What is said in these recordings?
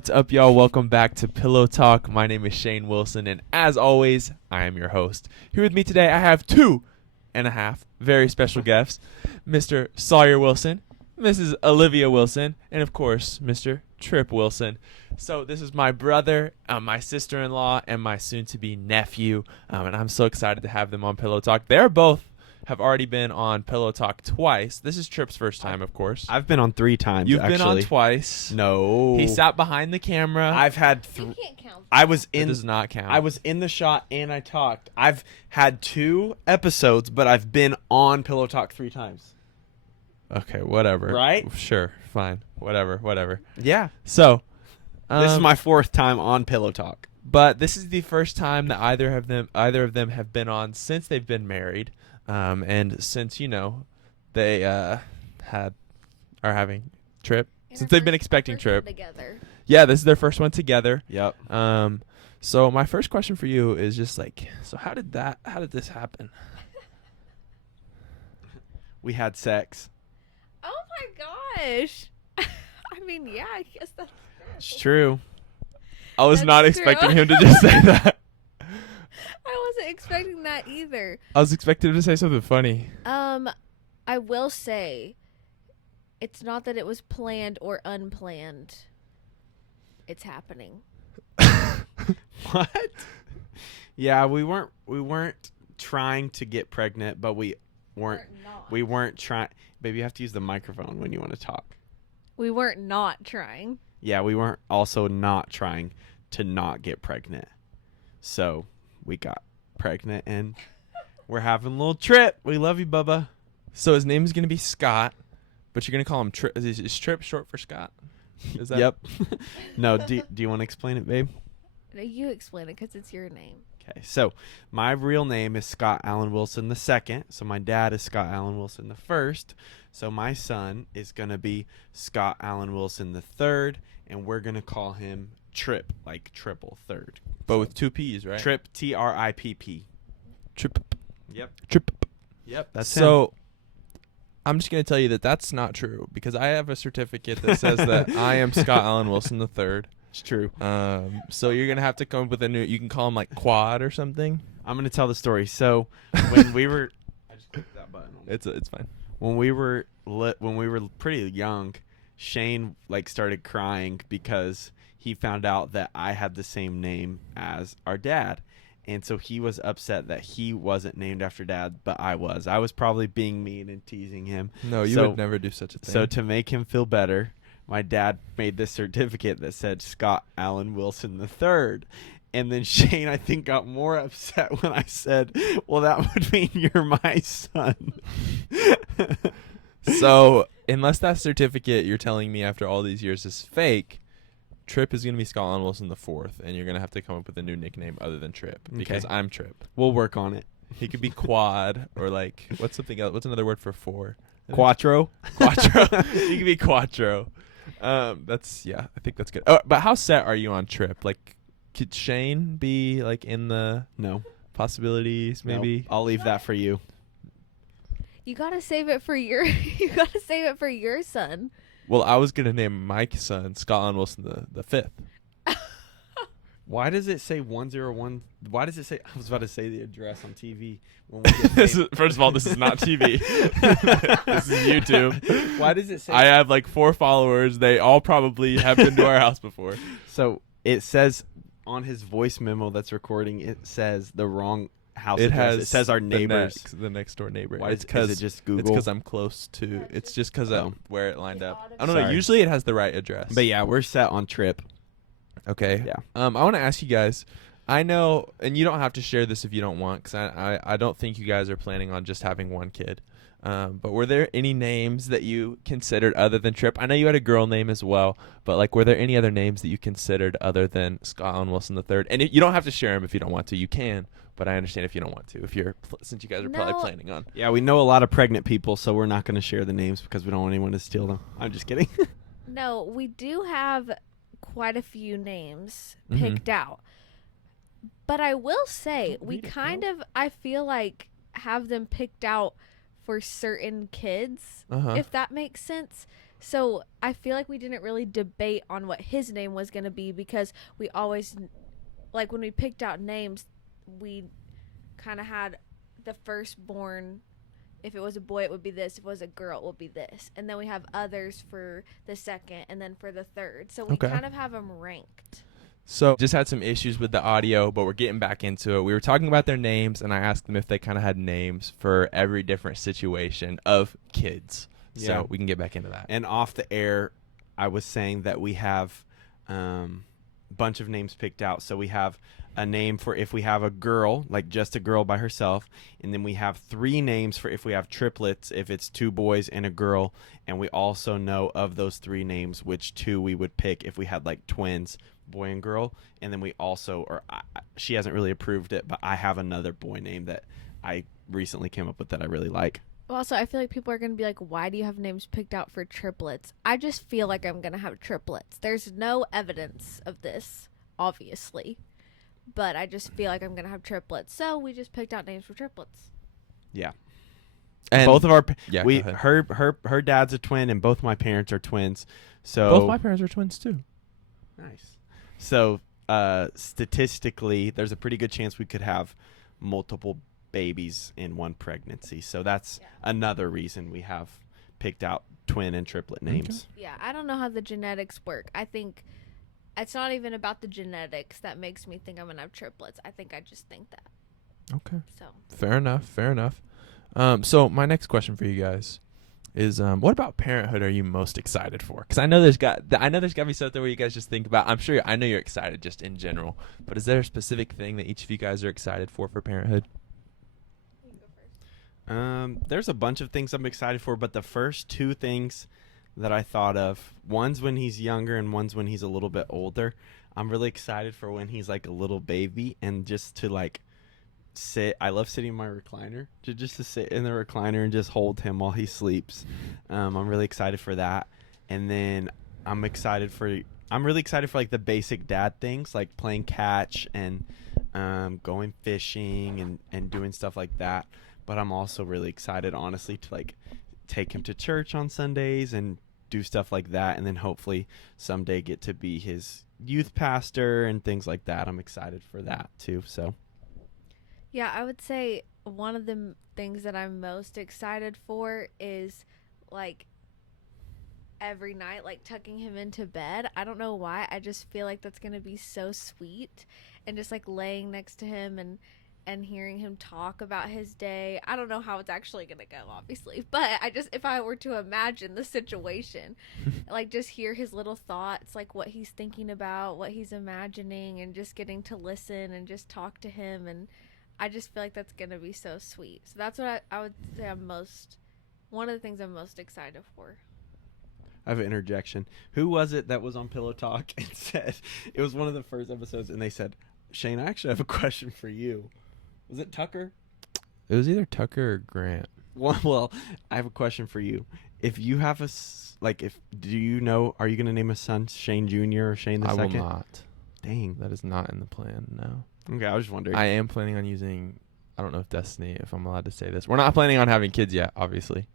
What's up, y'all? Welcome back to Pillow Talk. My name is Shane Wilson, and as always, I am your host. Here with me today, I have 2.5 very special guests, Mr. Sawyer Wilson, Mrs. Olivia Wilson, and of course, Mr. Trip Wilson. So this is my brother, my sister-in-law, and my soon-to-be nephew, and I'm so excited to have them on Pillow Talk. They're both have already been on Pillow Talk twice. This is Trip's first time, of course. I've been on 3 times. You've actually. been on twice. No. He sat behind the camera. I've had. You can't count. I was It in. does not count. I was in the shot and I talked. I've had 2 episodes, but I've been on Pillow Talk 3 times. Okay, whatever. Right? Sure, fine. Whatever. Yeah. So, This is my 4th time on Pillow Talk. But this is the first time that either of them have been on since they've been married, and since they are having Trip, since they've been expecting Trip. Together. Yeah, this is their first one together. Yep. So my first question for you is just like, so how did this happen? We had sex. Oh my gosh. I mean, yeah, I guess that's It's true. I was That's not true. expecting him to just say that. I wasn't expecting that either. I was expecting him to say something funny. I will say, it's not that it was planned or unplanned. It's happening. What? Yeah, we weren't trying to get pregnant, but we weren't trying. Baby, you have to use the microphone when you want to talk. We weren't not trying. Yeah, we weren't also not trying to not get pregnant. So we got pregnant and we're having a little Trip. We love you, Bubba. So his name is going to be Scott, but you're going to call him Trip. Is Trip short for Scott? Is that? Yep. No, do you want to explain it, babe? No, you explain it because it's your name. Okay, so my real name is Scott Allen Wilson the second. So my dad is Scott Allen Wilson the first. So my son is going to be Scott Allen Wilson the third, and we're going to call him Trip, like triple third. But with 2 P's, right? Trip, T-R-I-P-P. Trip. Yep. Trip. Yep, that's So I'm just going to tell you that that's not true because I have a certificate that says that I am Scott Allen Wilson the third. It's true. So you're going to have to come up with a new, you can call him like Quad or something. I'm going to tell the story. So when we were I just clicked that button. It's fine. When we were pretty young, Shane started crying because he found out that I had the same name as our dad. And so he was upset that he wasn't named after dad, but I was. I was probably being mean and teasing him. No, you would never do such a thing. So to make him feel better, my dad made this certificate that said Scott Allen Wilson the third. And then Shane, I think, got more upset when I said, well, that would mean you're my son. So unless that certificate you're telling me after all these years is fake, Trip is going to be Scott Allen Wilson the fourth, and you're going to have to come up with a new nickname other than Trip because I'm Trip. We'll work on it. He could be Quad or like what's something else? What's another word for 4? Quattro. Quattro. He could be Quattro. I think that's good. Oh, but how set are you on Trip? Like, could Shane be like in the No. possibilities? Maybe. Nope. I'll leave that for you. You gotta save it for your. You gotta save it for your son. Well, I was gonna name my son Scott Allen Wilson the fifth. Why does it say 101? Why does it say? I was about to say the address on TV. When we get This is, first of all, this is not TV. This is YouTube. Why does it say? I have like 4 followers. They all probably have been to our house before. So it says on his voice memo that's recording, it says the wrong house It address. has It says our neighbors. the next door neighbor. Why It's is it just Google? It's because I'm close to. It's just because Oh. of where it lined up. It's I don't know. Sorry. Usually it has the right address. But yeah, we're set on Trip. Okay. Yeah. I want to ask you guys. I know, and you don't have to share this if you don't want, because I don't think you guys are planning on just having one kid. But were there any names that you considered other than Trip? I know you had a girl name as well, but like, were there any other names that you considered other than Scott Allen Wilson III? And you don't have to share them if you don't want to. You can, but I understand if you don't want to. Since you guys are probably No. planning on. Yeah, we know a lot of pregnant people, so we're not going to share the names because we don't want anyone to steal them. I'm just kidding. No, we do have quite a few names Mhm. picked out. But I will say, Don't we read it, kind of, I feel like, have them picked out for certain kids, Uh-huh. if that makes sense. So I feel like we didn't really debate on what his name was going to be because we always, like when we picked out names, we kind of had the firstborn. If it was a boy, it would be this. If it was a girl, it would be this. And then we have others for the second and then for the third. So we Okay. kind of have them ranked. So just had some issues with the audio, but we're getting back into it. We were talking about their names, and I asked them if they kind of had names for every different situation of kids. Yeah. So we can get back into that. And off the air, I was saying that we have a bunch of names picked out. So we have a name for if we have a girl, like just a girl by herself. And then we have 3 names for if we have triplets, if it's 2 boys and a girl. And we also know of those 3 names, which 2 we would pick if we had like twins, boy and girl. And then we also, she hasn't really approved it, but I have another boy name that I recently came up with that I really like. Well, also, I feel like people are going to be like, why do you have names picked out for triplets? I just feel like I'm going to have triplets. There's no evidence of this, obviously. But I just feel like I'm going to have triplets. So we just picked out names for triplets. Yeah. And both of our yeah, we go ahead. her dad's a twin and both my parents are twins. So Both my parents are twins too. nice. So statistically, there's a pretty good chance we could have multiple babies in one pregnancy. So that's another reason we have picked out twin and triplet names. Yeah, I don't know how the genetics work. I think it's not even about the genetics that makes me think I'm going to have triplets. I just think that. Okay. So Fair enough. So my next question for you guys is, what about parenthood are you most excited for? Because I know there's got to be something where you guys just think about. I know you're excited just in general, but is there a specific thing that each of you guys are excited for parenthood? you can go first. There's a bunch of things I'm excited for, but the first 2 things that I thought of, one's when he's younger and one's when he's a little bit older. I'm really excited for when he's like a little baby and just to like sit. I love sitting in my recliner, just to sit in the recliner and just hold him while he sleeps. I'm really excited for that. And then I'm really excited for like the basic dad things, like playing catch and going fishing and doing stuff like that. But I'm also really excited, honestly, to like take him to church on Sundays and do stuff like that, and then hopefully someday get to be his youth pastor and things like that. I'm excited for that too. So Yeah, I would say one of the things that I'm most excited for is like every night, like tucking him into bed. I don't know why. I just feel like that's going to be so sweet, and just like laying next to him and hearing him talk about his day. I don't know how it's actually going to go, obviously, but if I were to imagine the situation, like just hear his little thoughts, like what he's thinking about, what he's imagining, and just getting to listen and just talk to him. And I just feel like that's going to be so sweet. So that's what I would say one of the things I'm most excited for. I have an interjection. Who was it that was on Pillow Talk and said, it was one of the first episodes, and they said, Shane, I actually have a question for you. Was it Tucker? It was either Tucker or Grant. Well, I have a question for you. If you have are you going to name a son Shane Jr. or Shane the I second? will not. Dang. That is not in the plan, no. Okay, I was just wondering. I am planning on using, I don't know if I'm allowed to say this. We're not planning on having kids yet, obviously.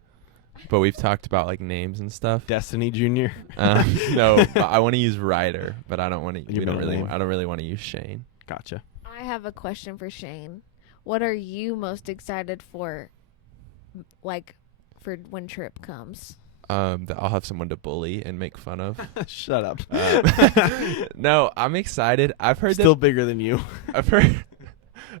But we've talked about like names and stuff. Destiny Jr. No, I want to use Ryder, but I don't want to. Your middle name. I don't really want to use Shane. Gotcha. I have a question for Shane. What are you most excited for, like, for when Trip comes? That I'll have someone to bully and make fun of. Shut up. No, I'm excited. I've heard Still bigger than you. I've heard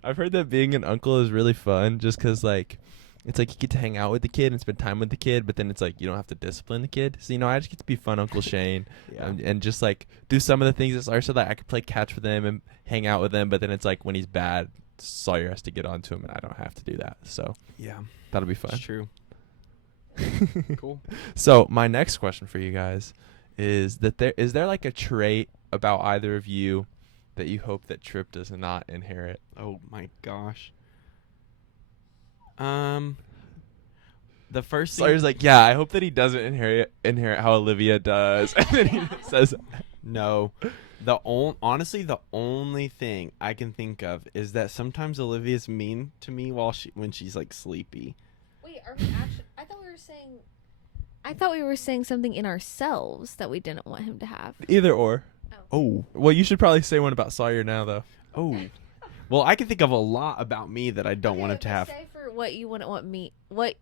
that being an uncle is really fun, just because like it's like you get to hang out with the kid and spend time with the kid, but then it's like you don't have to discipline the kid. So I just get to be fun Uncle Shane, Yeah. and just like do some of the things that Sawyer said. Like I could play catch with him and hang out with him, but then it's like when he's bad, Sawyer has to get onto him, and I don't have to do that. So Yeah. that'll be fun. It's true. Cool. So my next question for you guys is that is there like a trait about either of you that you hope that Trip does not inherit? Oh my gosh. The first thing, Sawyer's like, yeah, I hope that he doesn't inherit how Olivia does, and then he says, no. Honestly, the only thing I can think of is that sometimes Olivia's mean to me when she's like sleepy. Wait, are we actually? I thought we were saying. I thought we were saying something in ourselves that we didn't want him to have. Either or. Oh. Well, you should probably say one about Sawyer now, though. Oh. Well, I can think of a lot about me that I don't want him to have. Say for what you wouldn't want me, what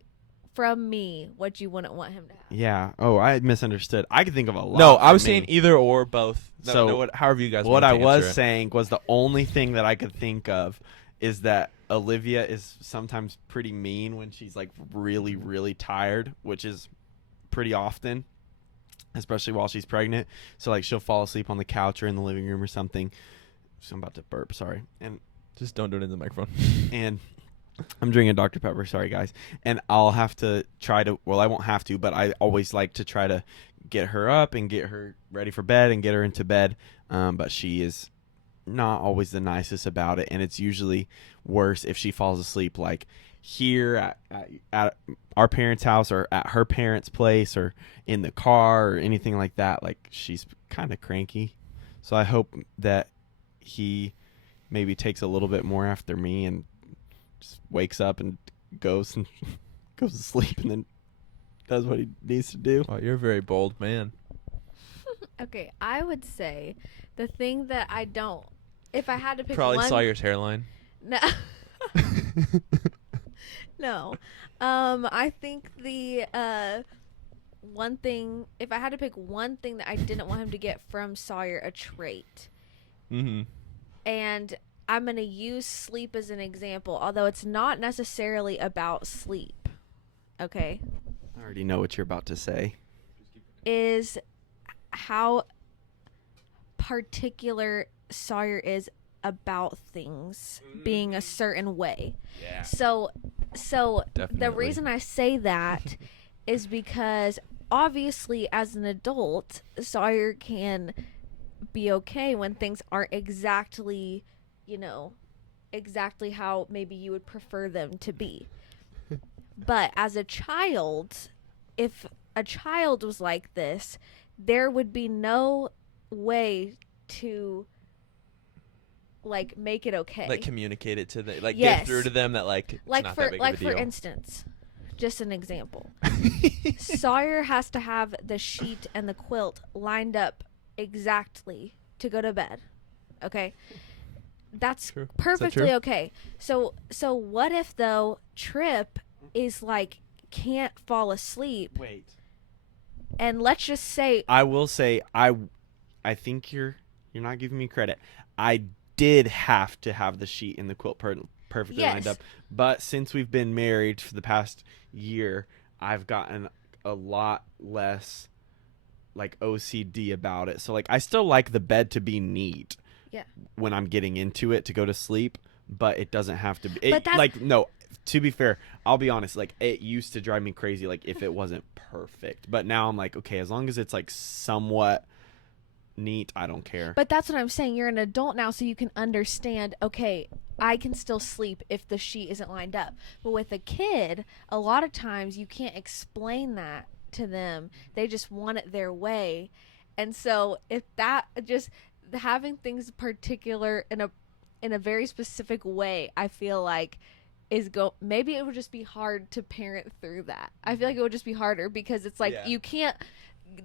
you wouldn't want him to have. Yeah. Oh, I misunderstood. I can think of a lot. No, I for was me. saying either or both. So, however you guys What want I to was answer it. saying was the only thing that I could think of is that Olivia is sometimes pretty mean when she's like really, really tired, which is pretty often, especially while she's pregnant. So like she'll fall asleep on the couch or in the living room or something. So I'm about to burp, sorry. And Just don't do it in the microphone. and I'm drinking Dr. Pepper, sorry guys. And I'll have to try to, well, I won't have to, but I always like to try to get her up and get her ready for bed and get her into bed. But she is not always the nicest about it, and it's usually worse if she falls asleep like here at our parents' house or at her parents' place or in the car or anything like that. Like she's kind of cranky. So I hope that he maybe takes a little bit more after me and just wakes up and goes to sleep and then does what he needs to do. Oh, you're a very bold man. Okay, I would say the thing that I don't, if I had to pick Probably one, Sawyer's hairline. no, no, I think the one thing, if I had to pick one thing that I didn't want him to get from Sawyer, a trait, Mm-hmm. and I'm gonna use sleep as an example, although it's not necessarily about sleep. Okay, I already know what you're about to say. is how particular Sawyer is about things being a certain way. Yeah. So the Definitely. reason I say that is because obviously as an adult, Sawyer can be okay when things aren't exactly, exactly how maybe you would prefer them to be. But as a child, if a child was like this, there would be no way to like make it okay. Like communicate it to them, like Yes. get through to them that like it's like not for that big like of a for deal. instance, just an example. Sawyer has to have the sheet and the quilt lined up exactly to go to bed. Okay? That's True. Is that perfectly true? okay. So what if though Trip is like can't fall asleep, Wait. and let's just say I will say I think you're not giving me credit. I did have to have the sheet and the quilt perfectly lined Yes. up, but since we've been married for the past year, I've gotten a lot less like OCD about it. So like I still like the bed to be neat. Yeah. When I'm getting into it to go to sleep, but it doesn't have to be. But that's- Like no, to be fair, I'll be honest. Like it used to drive me crazy. Like if it wasn't perfect, but now I'm like, okay, as long as it's like somewhat neat, I don't care. But that's what I'm saying. You're an adult now, so you can understand, okay, I can still sleep if the sheet isn't lined up. But with a kid, a lot of times you can't explain that to them. They just want it their way. And so if that just having things particular in a very specific way, I feel like maybe it would just be hard to parent through that. I feel like it would just be harder because it's like Yeah. you can't,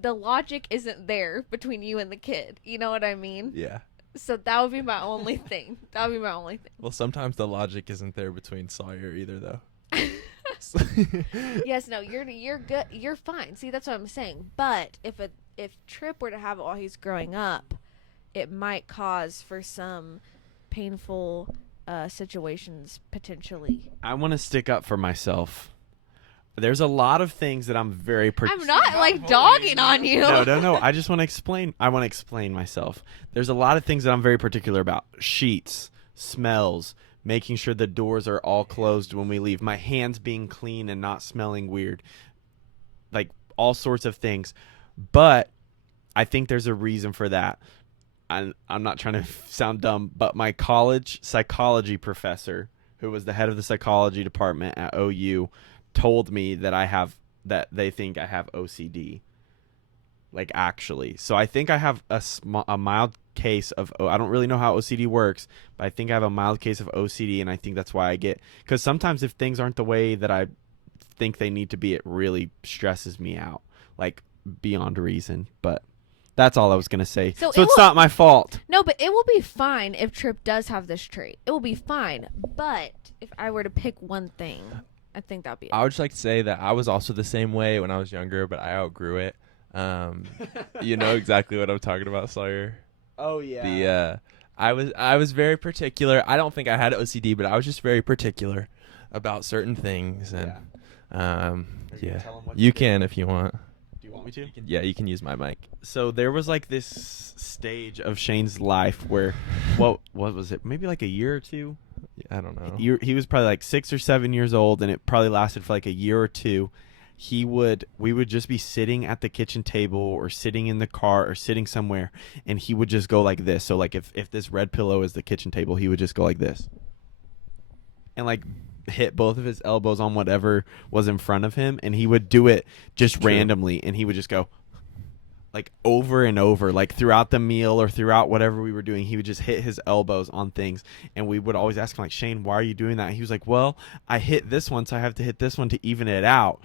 the logic isn't there between you and the kid. You know what I mean? Yeah. So that would be my only thing. That would be my only thing. Well, sometimes the logic isn't there between Sawyer either, though. Yes, no, you're good. You're fine. See, that's what I'm saying. But if Trip were to have it while he's growing up, it might cause for some painful situations potentially. I want to stick up for myself. There's a lot of things that I'm very I'm not like dogging on you. No. I just want to explain. I want to explain myself. There's a lot of things that I'm very particular about. Sheets, smells, making sure the doors are all closed when we leave, my hands being clean and not smelling weird, like all sorts of things. But I think there's a reason for that. I'm not trying to sound dumb, but my college psychology professor, who was the head of the psychology department at OU, told me that they think I have OCD. Like actually. So I think I have a mild case of, I don't really know how OCD works, but I think I have a mild case of OCD, and I think that's why because sometimes if things aren't the way that I think they need to be, it really stresses me out. like beyond reason. But that's all I was gonna say. So So it's not my fault. No, but it will be fine if Trip does have this trait. It will be fine. But if I were to pick one thing, I think that'd be it. I would just like to say that I was also the same way when I was younger, but I outgrew it. You know exactly what I'm talking about, Sawyer. Oh yeah. I was very particular. I don't think I had OCD, but I was just very particular about certain things, and yeah, you can if you want. Do you want me to? You can use my mic. So there was like this stage of Shane's life where, what was it? Maybe like a year or two. I don't know. He was probably like 6 or 7 years old, and it probably lasted for like a year or two. We would just be sitting at the kitchen table or sitting in the car or sitting somewhere, and he would just go like this. So like if this red pillow is the kitchen table, he would just go like this and like hit both of his elbows on whatever was in front of him, and he would do it just randomly, and he would just go like over and over, like throughout the meal or throughout whatever we were doing. He would just hit his elbows on things, and we would always ask him like, Shane, why are you doing that? And he was like, well, I hit this one, so I have to hit this one to even it out.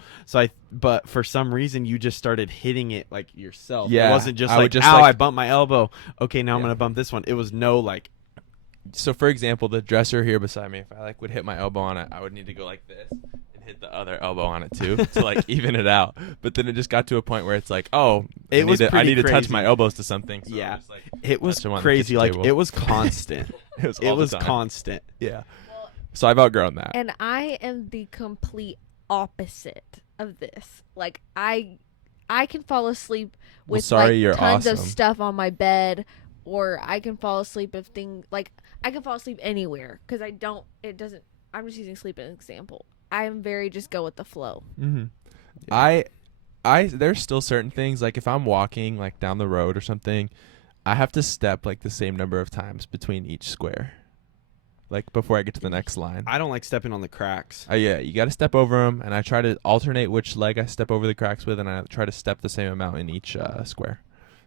But for some reason you just started hitting it like yourself. Yeah, it wasn't just I like, would just ow, like, I bumped my elbow, okay, now I'm Yeah. gonna bump this one. It was no like, So for example, the dresser here beside me, if I like would hit my elbow on it, I would need to go like this and hit the other elbow on it too to like even it out. But then it just got to a point where it's like, oh, I need to touch crazy. my elbows to something. So Yeah. I just, like, it was touch them on the crazy. kitchen Like table. it was constant. It was It all was the time. constant. Yeah. So I've outgrown that. And I am the complete opposite of this. Like I can fall asleep Well, with sorry, like you're tons of awesome. stuff on my bed, or I can fall asleep if I can fall asleep anywhere because I'm just using sleep as an example. I am very just go with the flow. Mm-hmm. Yeah. I there's still certain things, like if I'm walking like down the road or something, I have to step like the same number of times between each square, like before I get to the next line. I don't like stepping on the cracks. Yeah, you got to step over them, and I try to alternate which leg I step over the cracks with, and I try to step the same amount in each square.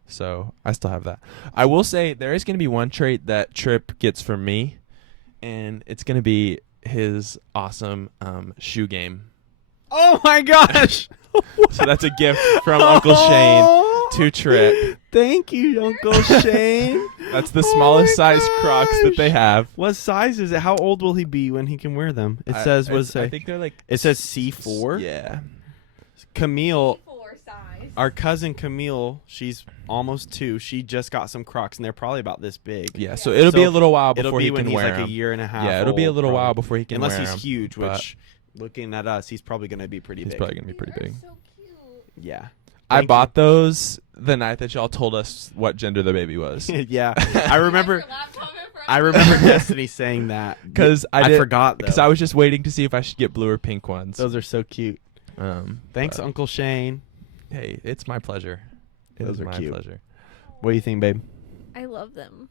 So I still have that. I will say there is going to be one trait that Trip gets from me, and it's going to be his awesome shoe game. Oh my gosh! So that's a gift from Uncle Shane to Trip. Thank you, Uncle Shane. That's the Oh smallest my size Crocs that they gosh. have. What size is it? How old will he be when he can wear them? It I- says, what it's- does it say? I think they're like It says C4? Yeah. Camille, Size. our cousin Camille, she's almost 2. She just got some Crocs, and they're probably about this big. Yeah. So it'll be a little while It'll before be he when can he's wear like them. a year and a half. Yeah, it'll be a old, little while probably. before he can Unless wear he's them. huge, but which looking at us, he's probably going to be pretty he's big. probably gonna be pretty big. So cute. Yeah. I Thank bought those the night that y'all told us what gender the baby was. Yeah. I remember Destiny saying that. Because I forgot, Because though. I was just waiting to see if I should get blue or pink ones. Those are so cute. Thanks, but, Uncle Shane. Hey, it's my pleasure. It Those is are my cute. pleasure. What do you think, babe? I love them.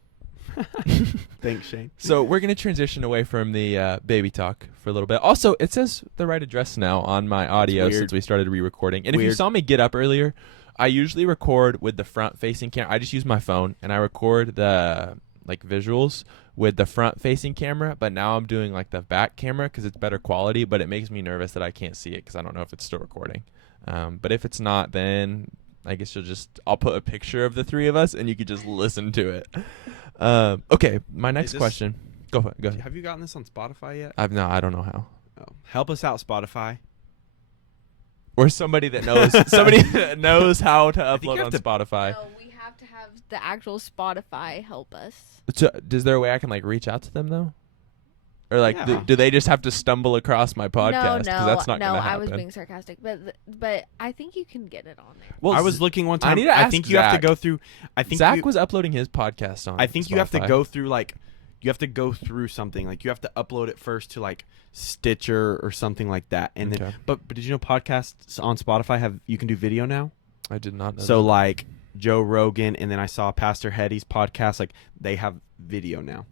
Thanks, Shane. So we're gonna transition away from the baby talk for a little bit. Also, it says the right address now on my audio weird. since we started re-recording. And if you Weird. saw me get up earlier, I usually record with the front-facing camera. I just use my phone and I record the like visuals with the front-facing camera. But now I'm doing like the back camera because it's better quality. But it makes me nervous that I can't see it because I don't know if it's still recording. But if it's not, then I guess I'll put a picture of the three of us and you could just listen to it. Okay, my next this- question. Go for it. Go ahead. Have you gotten this on Spotify yet? I don't know how. Oh. Help us out, Spotify. Or somebody that knows how to think you upload have on to- Spotify. No, we have to have the actual Spotify help us. So, is there a way I can like reach out to them though? Or like Yeah. do they just have to stumble across my podcast? No, that's not no, gonna I happen. was being sarcastic, but I think you can get it on there. Well, I was looking one time. I need to I ask think you have Zach. to go through. I think Zach you, was uploading his podcast on. I think you have to Spotify. go through you have to go through something. Like you have to upload it first to like Stitcher or something like that, and then. Okay. But did you know podcasts on Spotify you can do video now? I did not know. So that. like Joe Rogan, and then I saw Pastor Hetty's podcast. Like they have video now.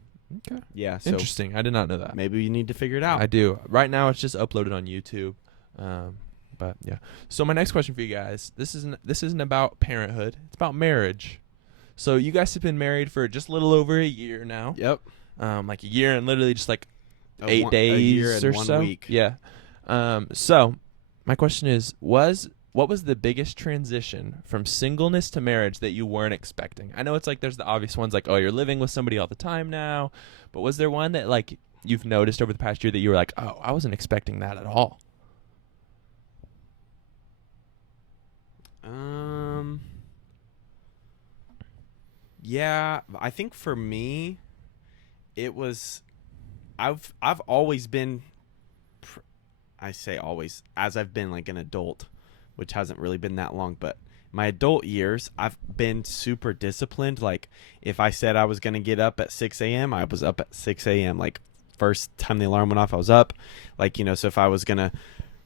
Okay. Yeah. So Interesting. I did not know that. maybe you need to figure it out. I do. Right now it's just uploaded on YouTube. But yeah. So my next question for you guys. This isn't about parenthood. It's about marriage. So you guys have been married for just a little over a year now. Yep. Like a year and literally just like A 8 one- a year days and or 1 so. week. Yeah. So my question is, was what was the biggest transition from singleness to marriage that you weren't expecting? I know it's like there's the obvious ones like, oh, you're living with somebody all the time now. But was there one that like you've noticed over the past year that you were like, oh, I wasn't expecting that at all? Yeah, I think for me, it was, I've always been, I say always, as I've been like an adult, which hasn't really been that long, but my adult years, I've been super disciplined. Like if I said I was going to get up at 6 a.m., I was up at 6 a.m. Like first time the alarm went off, I was up. Like, you know, so if I was going to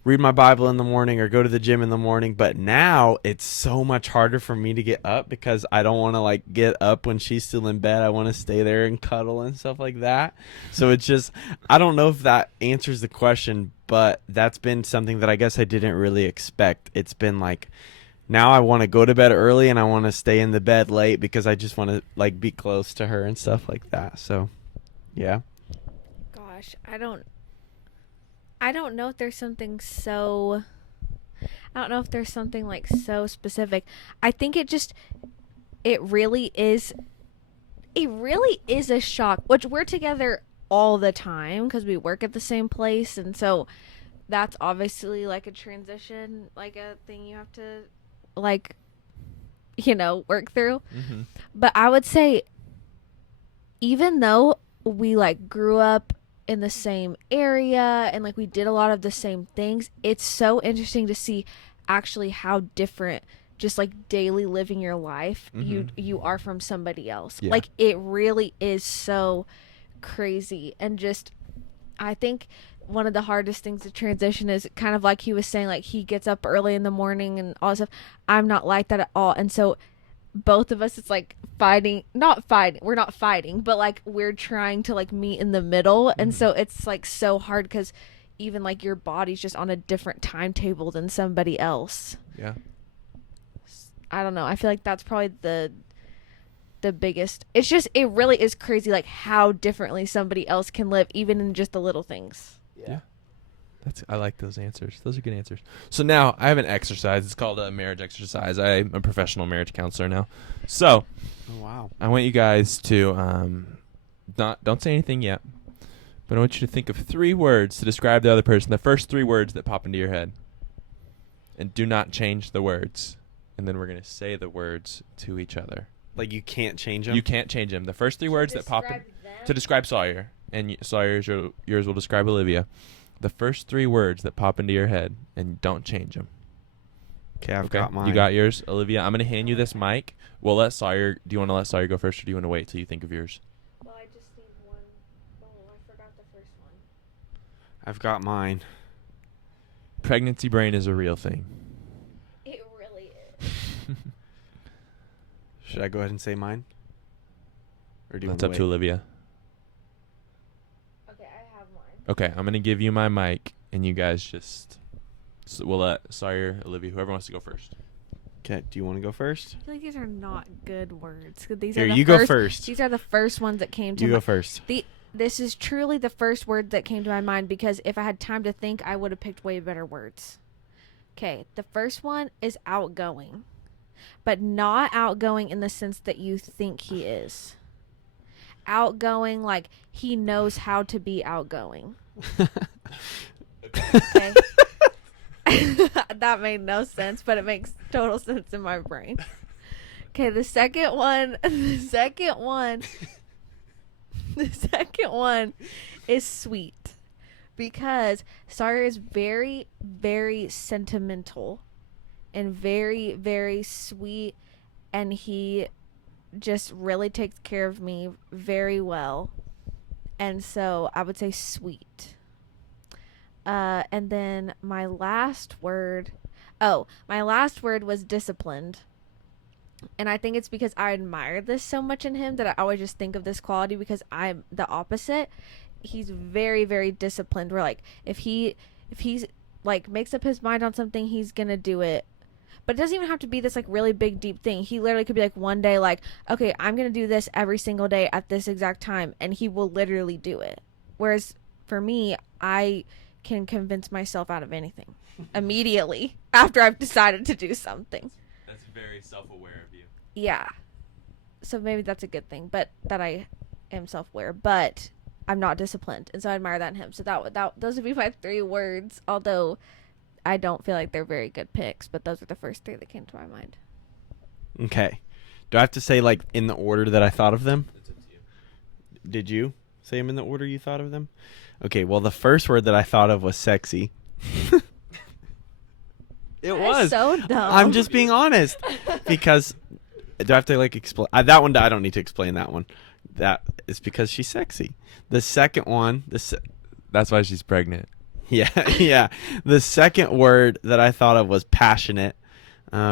read my Bible in the morning or go to the gym in the morning. But now it's so much harder for me to get up because I don't want to like get up when she's still in bed. I want to stay there and cuddle and stuff like that. So it's just, I don't know if that answers the question, but that's been something that I guess I didn't really expect. It's been like, now I want to go to bed early and I want to stay in the bed late because I just want to like be close to her and stuff like that. So yeah. Gosh, I don't know if there's something so, I don't know if there's something like so specific. I think it really is a shock, which we're together all the time because we work at the same place. And so that's obviously like a transition, like a thing you have to like, you know, work through. Mm-hmm. But I would say, even though we like grew up in the same area and like we did a lot of the same things, it's so interesting to see actually how different just like daily living your life you are from somebody else. Yeah. Like it really is so crazy. And just, I think one of the hardest things to transition is kind of like he was saying, like he gets up early in the morning and all this stuff. I'm not like that at all. And so both of us, it's like we're not fighting, but like we're trying to like meet in the middle. And so it's like so hard because even like your body's just on a different timetable than somebody else. Yeah. I don't know, I feel like that's probably the biggest, it's just, it really is crazy like how differently somebody else can live even in just the little things. Yeah. I like those answers. Those are good answers. So now I have an exercise. It's called a marriage exercise. I'm a professional marriage counselor now. So, Oh, wow. I want you guys to don't say anything yet, but I want you to think of 3 words to describe the other person. The first 3 words that pop into your head, and do not change the words. And then we're gonna say the words to each other. Like you can't change them? You can't change them. The first 3 words that pop in to describe Sawyer, and Sawyer, yours will describe Olivia. The first 3 words that pop into your head, and don't change them. Okay, I've got mine. You got yours, Olivia. I'm going to hand you this mic. We'll let Sawyer. Do you want to let Sawyer go first, or do you want to wait till you think of yours? Well, I just need one. Oh, I forgot the first one. I've got mine. Pregnancy brain is a real thing. It really is. Should I go ahead and say mine? Or do you That's want up to Olivia. Okay, I have mine. Okay, I'm going to give you my mic, and you guys just... So we'll let Sawyer, Olivia, whoever wants to go first. Okay, do you want to go first? I feel like these are not good words. 'Cause these Here, are the you go first. These are the first ones that came to You my go first. This is truly the first word that came to my mind because if I had time to think, I would have picked way better words. Okay, the first one is outgoing, but not outgoing in the sense that you think he is. Outgoing, like he knows how to be outgoing. Okay. That made no sense, but it makes total sense in my brain. Okay, the second one is sweet, because Sawyer is very, very sentimental and very, very sweet, and he just really takes care of me very well. And so I would say sweet. And then my last word was disciplined. And I think it's because I admire this so much in him that I always just think of this quality, because I'm the opposite. He's very, very disciplined. Where like if he's like makes up his mind on something, he's gonna do it. But it doesn't even have to be this like really big deep thing. He literally could be like one day like, okay, I'm gonna do this every single day at this exact time, and he will literally do it. Whereas for me, I can convince myself out of anything immediately after I've decided to do something. That's very self-aware of you. Yeah. So maybe that's a good thing, but that I am self-aware, but I'm not disciplined, and so I admire that in him. So those would be my 3 words, although I don't feel like they're very good picks, but those are the first 3 that came to my mind. Okay. Do I have to say, like, in the order that I thought of them? It's up to you. Did you say them in the order you thought of them? Okay, well, the first word that I thought of was sexy. It That was. is so dumb. I'm just being honest. Because, do I have to, like, explain? That one, I don't need to explain that one. That is because she's sexy. The second one, That's why she's pregnant. yeah, yeah. The second word that I thought of was passionate,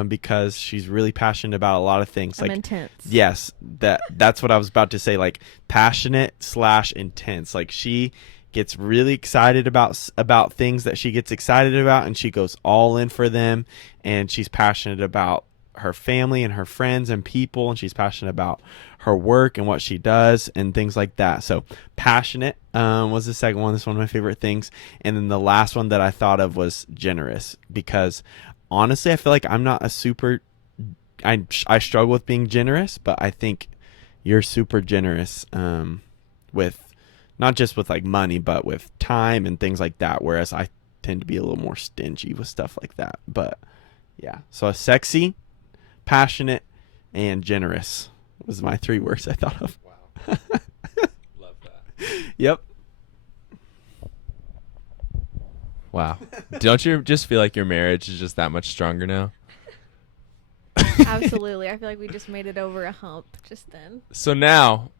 because she's really passionate about a lot of things. I'm like intense. Yes, that's what I was about to say. Like passionate / intense. Like she gets really excited about things that she gets excited about, and she goes all in for them. And she's passionate about her family and her friends and people, and she's passionate about her work and what she does and things like that. So passionate was the second one. This is one of my favorite things. And then the last one that I thought of was generous, because honestly, I feel like I'm not a super, I struggle with being generous, but I think you're super generous with not just with like money, but with time and things like that. Whereas I tend to be a little more stingy with stuff like that. But yeah, so sexy, passionate, and generous was my 3 words I thought of. Wow. Love that. Yep. Wow. Don't you just feel like your marriage is just that much stronger now? Absolutely. I feel like we just made it over a hump just then. So now,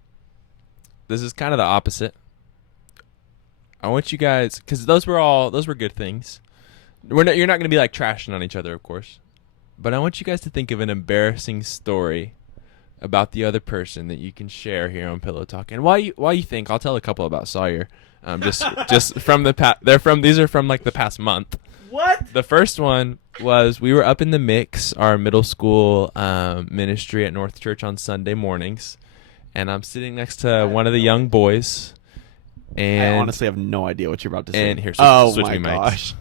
this is kind of the opposite. I want you guys, because those were good things. You're not going to be like trashing on each other, of course. But I want you guys to think of an embarrassing story about the other person that you can share here on Pillow Talk. And while you think, I'll tell a couple about Sawyer. Just from the past. These are from like the past month. What? The first one was we were up in the Mix, our middle school ministry at North Church on Sunday mornings, and I'm sitting next to one of the young boys. And I honestly have no idea what you're about to say. And here, switch my me mics. gosh.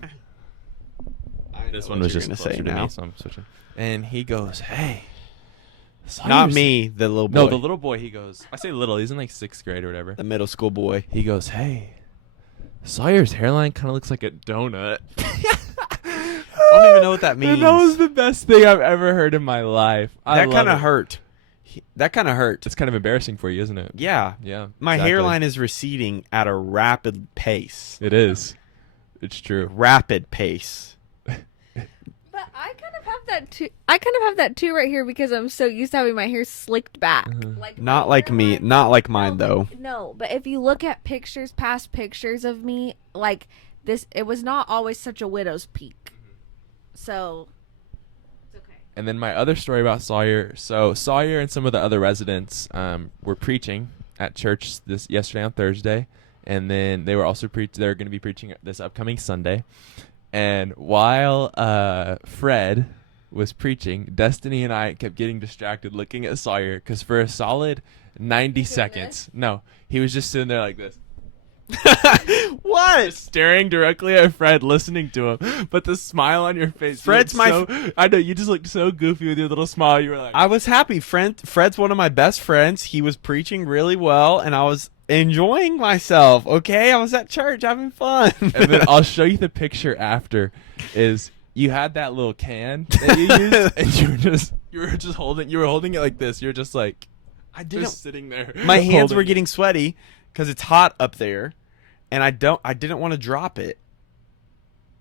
This one was just going to closer say to now. me, so I'm switching. And he goes, "Hey." Not Sawyer's- me, the little boy. No, the little boy. He goes. I say little. He's in like 6th grade or whatever. The middle school boy. He goes, "Hey, Sawyer's hairline kind of looks like a donut." I don't even know what that means. And that was the best thing I've ever heard in my life. That kind of hurt. That kind of hurt. It's kind of embarrassing for you, isn't it? Yeah. Yeah. My exactly. hairline is receding at a rapid pace. It is. It's true. Rapid pace. But I kind of have that too right here because I'm so used to having my hair slicked back. Like Not my like me. hairline- Not like mine, No, though. No, but if you look at past pictures of me, like this, it was not always such a widow's peak. So, it's okay. And then my other story about Sawyer. So Sawyer and some of the other residents were preaching at church yesterday on Thursday, and then they were also they're going to be preaching this upcoming Sunday. And while Fred was preaching, Destiny and I kept getting distracted looking at Sawyer because for a solid 90 seconds, no, he was just sitting there like this. What? Staring directly at Fred, listening to him, but the smile on your face. Fred's I know, you just looked so goofy with your little smile. You were like, I was happy. Fred's one of my best friends. He was preaching really well, and I was enjoying myself. Okay, I was at church having fun. and then I'll show you the picture after. Is you had that little can that you used, and you were holding it like this. You're just like, I didn't. just sitting there. My hands holding were it. getting sweaty because it's hot up there, and I didn't want to drop it.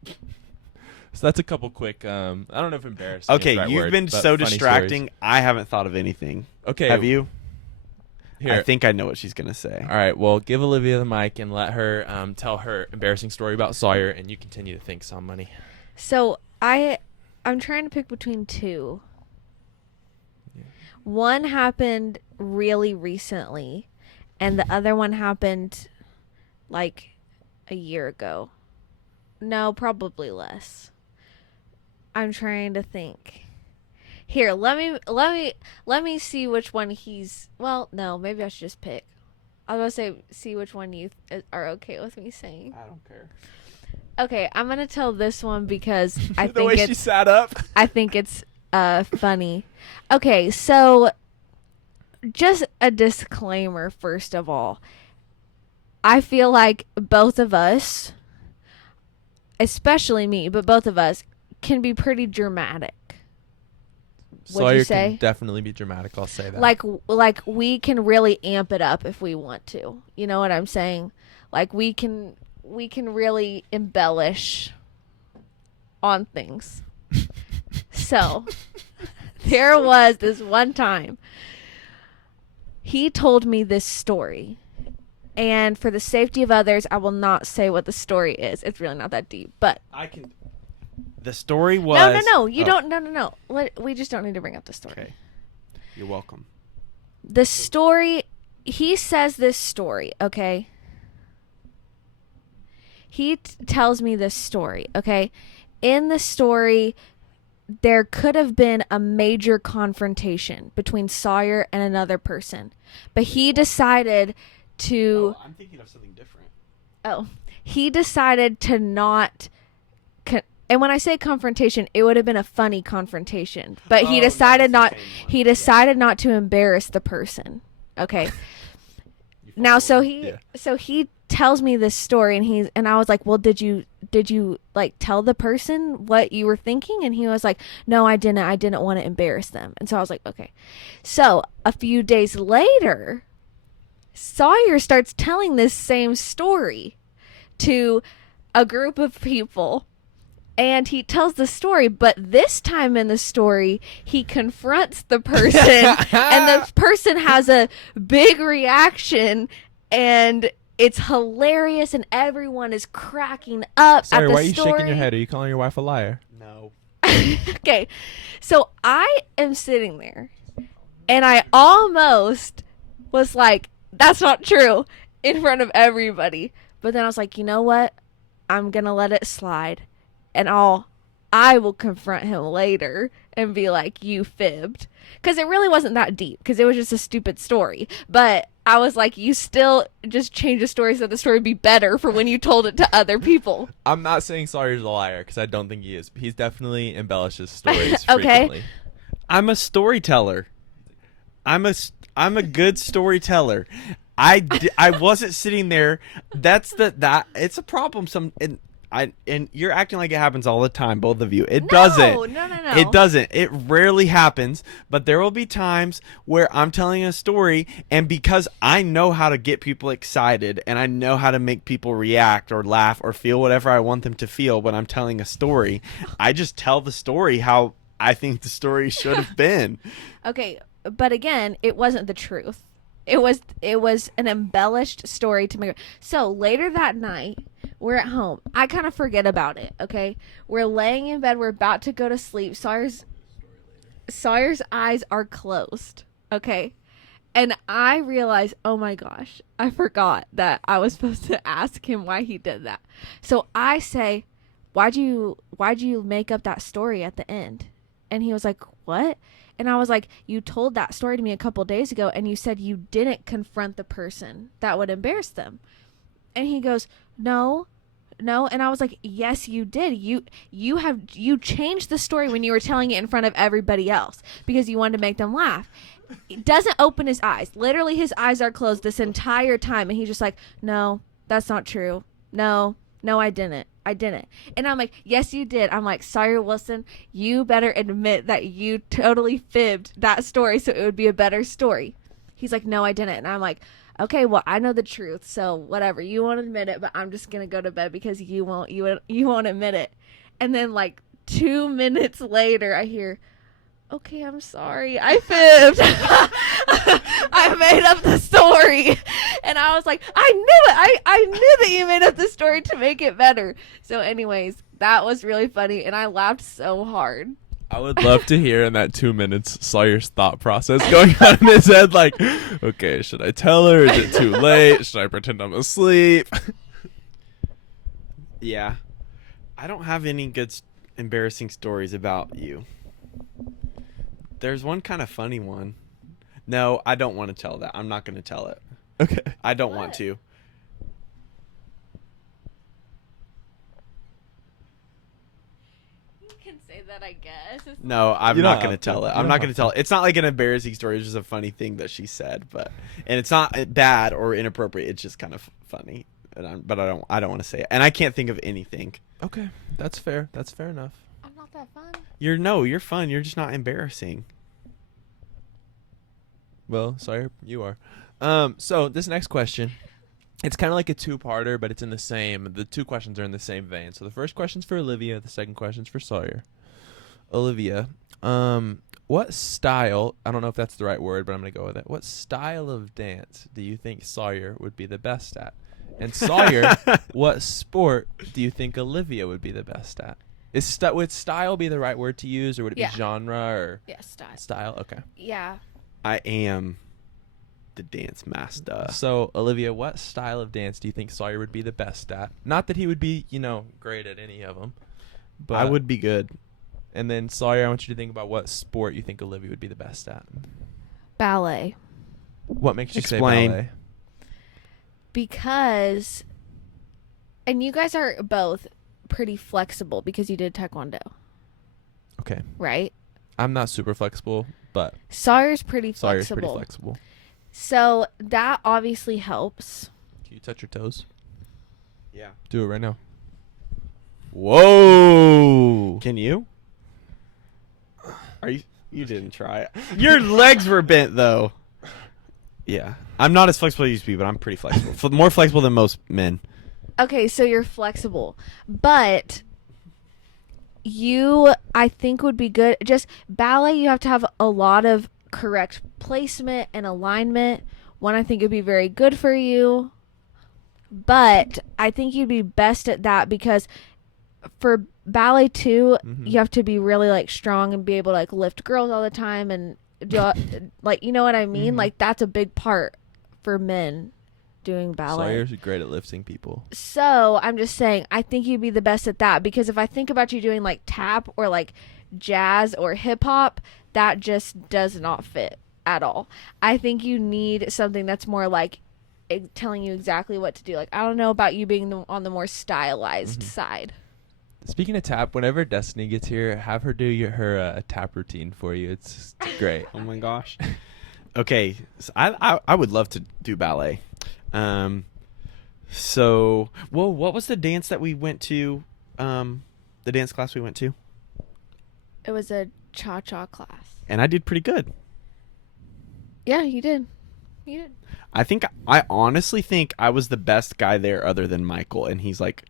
So that's a couple quick. I don't know if embarrassing. Okay, is the right you've word, been but so funny distracting. stories. I haven't thought of anything. Okay, Have you? Here. I think I know what she's gonna say. All right. Well, give Olivia the mic and let her tell her embarrassing story about Sawyer, and you continue to think some money. So I'm trying to pick between 2. Yeah. One happened really recently, and the other one happened like a year ago. No, probably less. I'm trying to think. Here, let me see which one he's. Well, no, maybe I should just pick. I was gonna say see which one you are okay with me saying. I don't care. Okay, I'm gonna tell this one because I The way think she it's sat up. I think it's funny. Okay, so just a disclaimer first of all. I feel like both of us, especially me, but both of us can be pretty dramatic. Would Sawyer you say? can definitely be dramatic. I'll say that. Like we can really amp it up if we want to. You know what I'm saying? Like we can really embellish on things. So there was this one time he told me this story, and for the safety of others I will not say what the story is. It's really not that deep, but I can. The story was. no, you Oh, don't. No. We just don't need to bring up the story. Okay. You're welcome. The story, he says this story, okay? He tells me this story, okay? In the story, there could have been a major confrontation between Sawyer and another person. But he decided to... Oh, I'm thinking of something different. Oh. He decided to not... And when I say confrontation, it would have been a funny confrontation. But he decided not... He decided not to embarrass the person. Okay. Now, so he tells me this story, and I was like, well, did you like tell the person what you were thinking? And he was like, no, I didn't want to embarrass them. And so I was like, okay. So a few days later, Sawyer starts telling this same story to a group of people. And he tells the story, but this time in the story, he confronts the person, and the person has a big reaction, and it's hilarious, and everyone is cracking up Sorry, at the why are you story. shaking your head? Are you calling your wife a liar? No. Okay, so I am sitting there, and I almost was like, that's not true, in front of everybody. But then I was like, you know what? I'm going to let it slide. And I will confront him later and be like, you fibbed. Because it really wasn't that deep, because it was just a stupid story. But I was like, you still just change the story so the story would be better for when you told it to other people. I'm not saying Sawyer's a liar because I don't think he is. He's definitely embellishes stories Okay. frequently. I'm a storyteller. I'm a good storyteller. I wasn't sitting there. That's it's a problem. And you're acting like it happens all the time, both of you. It doesn't. No. It doesn't. It rarely happens. But there will be times where I'm telling a story, and because I know how to get people excited, and I know how to make people react or laugh or feel whatever I want them to feel when I'm telling a story, I just tell the story how I think the story should have been. Okay, but again, it wasn't the truth. It was an embellished story to make. So later that night, we're at home. I kind of forget about it, okay? We're laying in bed. We're about to go to sleep. Sawyer's eyes are closed, okay? And I realize, oh my gosh, I forgot that I was supposed to ask him why he did that. So I say, why'd you make up that story at the end? And he was like, what? And I was like, you told that story to me a couple days ago, and you said you didn't confront the person. That would embarrass them. And he goes, no. And I was like, yes, you did. You changed the story when you were telling it in front of everybody else because you wanted to make them laugh. He doesn't open his eyes. Literally, his eyes are closed this entire time. And he's just like, no, that's not true. No, I didn't. And I'm like, yes, you did. I'm like, Sawyer Wilson, you better admit that you totally fibbed that story so it would be a better story. He's like, no, I didn't. And I'm like, okay, well, I know the truth, so whatever. You won't admit it, but I'm just gonna go to bed because you won't admit it. And then like 2 minutes later, I hear, okay, I'm sorry, I fibbed. I made up the story. And I was like, I knew it. I knew that you made up the story to make it better. So anyways, that was really funny, and I laughed so hard. I would love to hear in that 2 minutes Sawyer's thought process going on in his head, like, okay, should I tell her? Is it too late? Should I pretend I'm asleep? Yeah. I don't have any good embarrassing stories about you. There's one kind of funny one. No, I don't want to tell that. I'm not going to tell it. Okay. I don't want to. that, I guess. No, I'm You don't not going to have to. tell it. You I'm don't not have going to tell it. It's not like an embarrassing story. It's just a funny thing that she said, and it's not bad or inappropriate. It's just kind of funny. But I don't want to say it. And I can't think of anything. Okay, that's fair. That's fair enough. I'm not that fun. You're fun. You're just not embarrassing. Well, Sawyer, you are. So this next question, it's kind of like a two-parter, but it's in the two questions are in the same vein. So the first question's for Olivia, the second question's for Sawyer. Olivia, what style, I don't know if that's the right word, but I'm going to go with it. What style of dance do you think Sawyer would be the best at? And Sawyer, what sport do you think Olivia would be the best at? Would style be the right word to use, or would it Yeah. be genre or Yeah, style. style? Okay. Yeah. I am the dance master. So, Olivia, what style of dance do you think Sawyer would be the best at? Not that he would be, great at any of them. But I would be good. And then, Sawyer, I want you to think about what sport you think Olivia would be the best at. Ballet. What makes you Explain. say ballet? Because, and you guys are both pretty flexible because you did taekwondo, Okay. right? I'm not super flexible, but Sawyer's pretty Sawyer's flexible. pretty flexible. So that obviously helps. Can you touch your toes? Yeah. Do it right now. Whoa. Can you? Are you? You didn't try it. Your legs were bent though. Yeah. I'm not as flexible as I used to be, but I'm pretty flexible. More flexible than most men. Okay, so you're flexible, but you, I think, would be good. Just ballet, you have to have a lot of correct placement and alignment. One, I think would be very good for you, but I think you'd be best at that because for ballet too, you have to be really like strong and be able to like lift girls all the time and do, like, you know what I mean? Like that's a big part for men doing ballet. Sawyer's great at lifting people. So I'm just saying, I think you'd be the best at that because if I think about you doing like tap or like jazz or hip hop, that just does not fit at all. I think you need something that's more like telling you exactly what to do. Like, I don't know about you being on the more stylized side. Speaking of tap, whenever Destiny gets here, have her do her tap routine for you. It's great. Oh my gosh. Okay, so I would love to do ballet. So, well, what was the dance that we went to? The dance class we went to, It was a cha-cha class. and I did pretty good. Yeah, you did. You did. I honestly think I was the best guy there, other than Michael, and he's like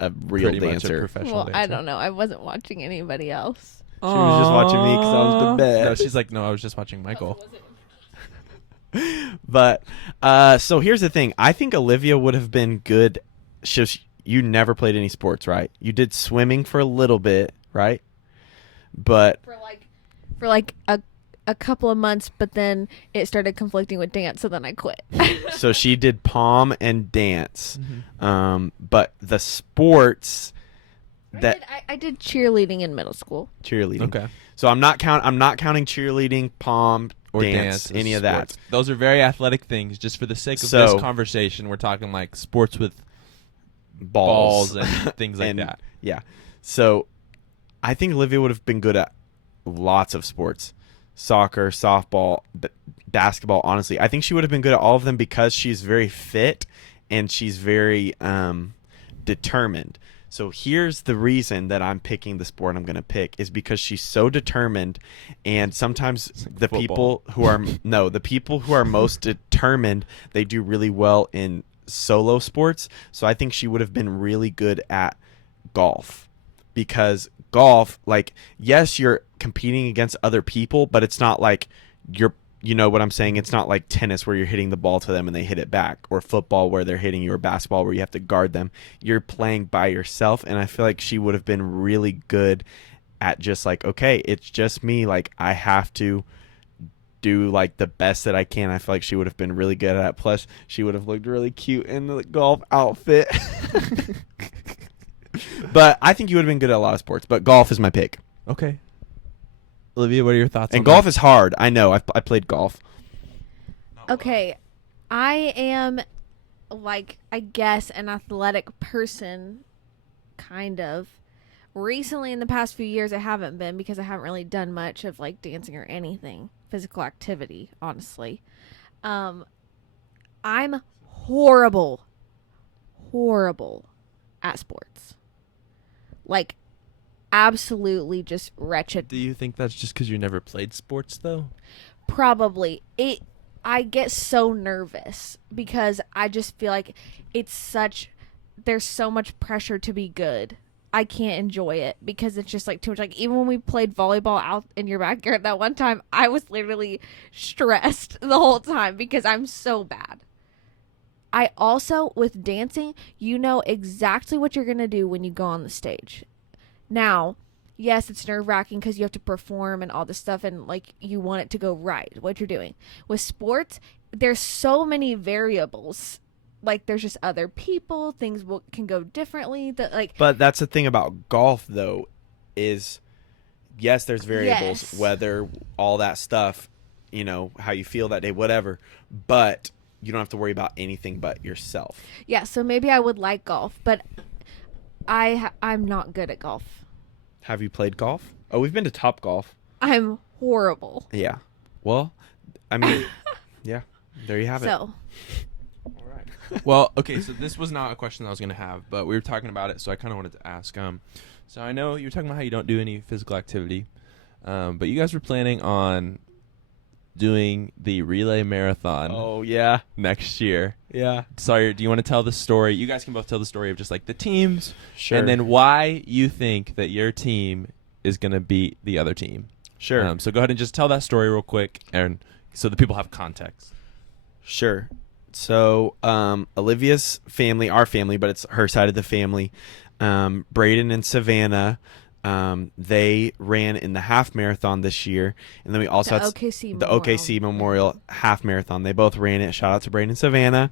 a real Pretty much a dancer. professional Well, dancer. I don't know. I wasn't watching anybody else. She was just watching me because I was the best. No, she's like, no, I was just watching Michael. But so here's the thing. I think Olivia would have been good. You never played any sports, right? You did swimming for a little bit, right? But For like a couple of months, but then it started conflicting with dance, so then I quit. so she did pom and dance. But the sports I did cheerleading in middle school. cheerleading. Okay. So I'm not counting cheerleading, pom, Or dance, as any of sports. that. Those are very athletic things. Just for the sake of So- this conversation, we're talking like sports with Balls, balls and things like and- that. Yeah. So I think Olivia would have been good at lots of sports. Soccer, softball, basketball, honestly. I think she would have been good at all of them because she's very fit and she's very determined. So here's the reason that I'm picking the sport I'm going to pick is because she's so determined, and sometimes the football. people who are most determined, they do really well in solo sports. So I think she would have been really good at golf, because golf, like, yes, you're competing against other people, but it's not like you know what I'm saying? It's not like tennis where you're hitting the ball to them and they hit it back, or football where they're hitting you, or basketball where you have to guard them. You're playing by yourself, and I feel like she would have been really good at just like, okay, it's just me. Like, I have to do like the best that I can. I feel like she would have been really good at it. Plus, she would have looked really cute in the golf outfit. But I think you would have been good at a lot of sports, but golf is my pick. Okay. Olivia, what are your thoughts And on golf that? is hard. I know. I played golf. Okay, I am, like, I guess an athletic person, kind of, recently in the past few years I haven't been because I haven't really done much of like dancing or anything physical activity, honestly. I'm horrible at sports, like absolutely just wretched. Do you think that's just because you never played sports though? Probably. I get so nervous because I just feel like there's so much pressure to be good. I can't enjoy it because it's just like too much. Like even when we played volleyball out in your backyard that one time, I was literally stressed the whole time because I'm so bad. I also, with dancing, you know exactly what you're going to do when you go on the stage. Now, yes, it's nerve-wracking because you have to perform and all this stuff, and like you want it to go right, what you're doing. With sports, there's so many variables. Like there's just other people, things can go differently. But that's the thing about golf, though, is yes, there's variables, Yes. whether all that stuff, how you feel that day, whatever. But you don't have to worry about anything but yourself. Yeah, so maybe I would like golf, but I'm not good at golf. Have you played golf? Oh, we've been to Top Golf. I'm horrible. Yeah. Well, I mean, yeah, there you have it. So, All right. Well, okay, so this was not a question that I was going to have, but we were talking about it, so I kind of wanted to ask. So I know you were talking about how you don't do any physical activity, but you guys were planning on doing the relay marathon Oh, yeah. next year. Yeah. Sawyer, do you want to tell the story? You guys can both tell the story of just like the teams, Sure. and then why you think that your team is going to beat the other team. Sure. So go ahead and just tell that story real quick, and so the people have context. Sure. So Olivia's family, our family, but it's her side of the family, Braden and Savannah, they ran in the half marathon this year, and then we also the had OKC the Memorial. OKC Memorial half marathon. They both ran it. Shout out to Braden and Savannah.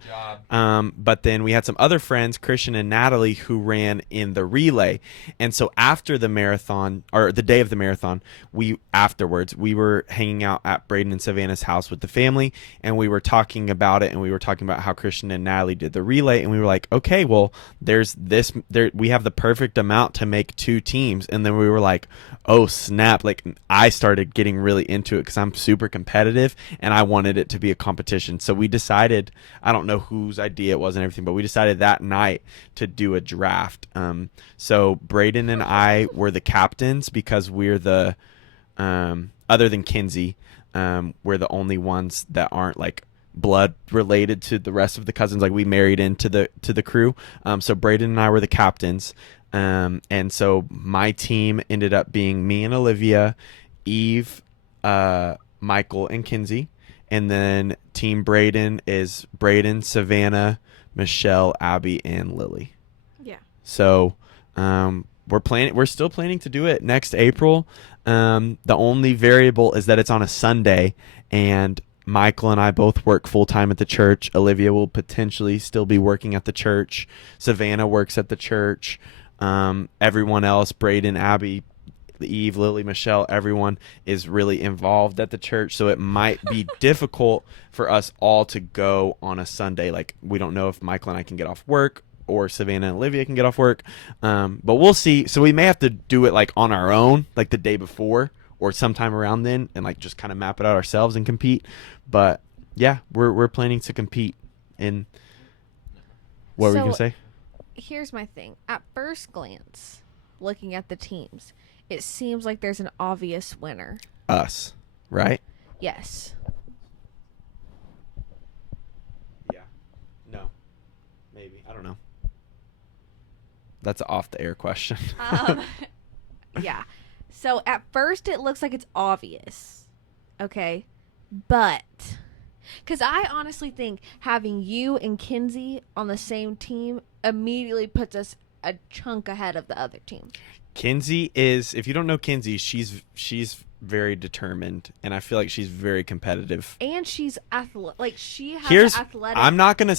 But then we had some other friends, Christian and Natalie, who ran in the relay. And so after the marathon, or the day of the marathon, we were hanging out at Braden and Savannah's house with the family, and we were talking about it, and we were talking about how Christian and Natalie did the relay, and we were like, okay, well, we have the perfect amount to make two teams. And then we were like, oh snap, like I started getting really into it because I'm super competitive and I wanted it to be a competition. So we decided, I don't know whose idea it was and everything, but we decided that night to do a draft. So Braden and I were the captains because we're the other than Kinsey, we're the only ones that aren't like blood related to the rest of the cousins. Like we married into the crew. So Braden and I were the captains. And so my team ended up being me and Olivia, Eve, Michael, and Kinsey. And then Team Braden is Braden, Savannah, Michelle, Abby, and Lily. Yeah. So we're still planning to do it next April. The only variable is that it's on a Sunday, and Michael and I both work full-time at the church. Olivia will potentially still be working at the church. Savannah works at the church. Everyone else, Braden, Abby, Eve, Lily, Michelle, everyone is really involved at the church. So it might be difficult for us all to go on a Sunday. Like we don't know if Michael and I can get off work or Savannah and Olivia can get off work. But we'll see. So we may have to do it like on our own, like the day before or sometime around then, and like just kind of map it out ourselves and compete. But yeah, we're planning to compete in. What were you gonna say? Here's my thing. At first glance, looking at the teams, it seems like there's an obvious winner. Us, right? Yes. Yeah. No. Maybe. I don't know. That's an off the air question. Yeah. So at first it looks like it's obvious. Okay? But because I honestly think having you and Kinsey on the same team immediately puts us a chunk ahead of the other team. Kinsey is, if you don't know Kinsey, she's very determined, and I feel like she's very competitive. And she's she has an athletic. I'm not gonna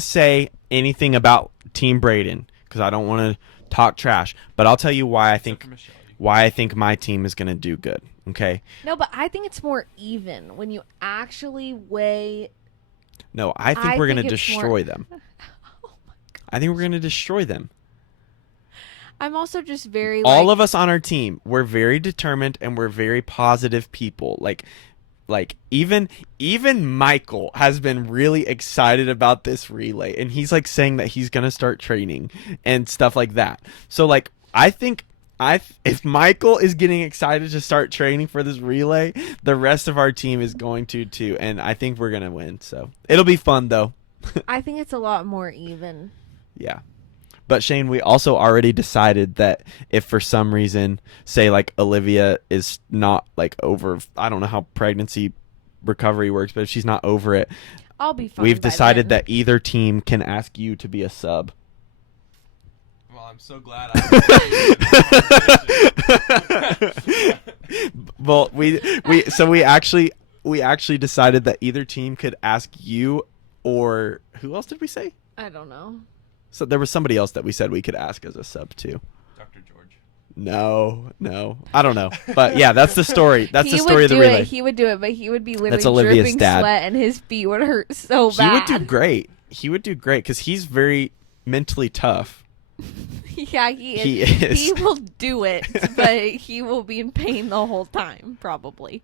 say anything about Team Braden because I don't want to talk trash, but I'll tell you why I think my team is gonna do good. Okay. No, but I think it's more even when you actually weigh. No, I think we're gonna destroy them. Oh my God. I think we're gonna destroy them. I'm also just very All of us on our team, we're very determined and we're very positive people. Like even Michael has been really excited about this relay, and he's like saying that he's gonna start training and stuff like that. So like I think if Michael is getting excited to start training for this relay, the rest of our team is going to too, and I think we're gonna win. So it'll be fun though. I think it's a lot more even. Yeah. But Shane, we also already decided that if for some reason, say like Olivia is not like over, I don't know how pregnancy recovery works, but if she's not over it, I'll be fine. we've by decided then. that either team can ask you to be a sub. Well, I'm so glad Well, we actually decided that either team could ask you, or who else did we say? I don't know. So there was somebody else that we said we could ask as a sub too. Dr. George. No, I don't know. But yeah, that's the story. That's He the story of the would do relay. it. He would do it, but he would be literally That's Olivia's dripping dad. sweat, and his feet would hurt so He bad. would do great. He would do great because he's very mentally tough. Yeah, he is. He is. He will do it, but he will be in pain the whole time, probably.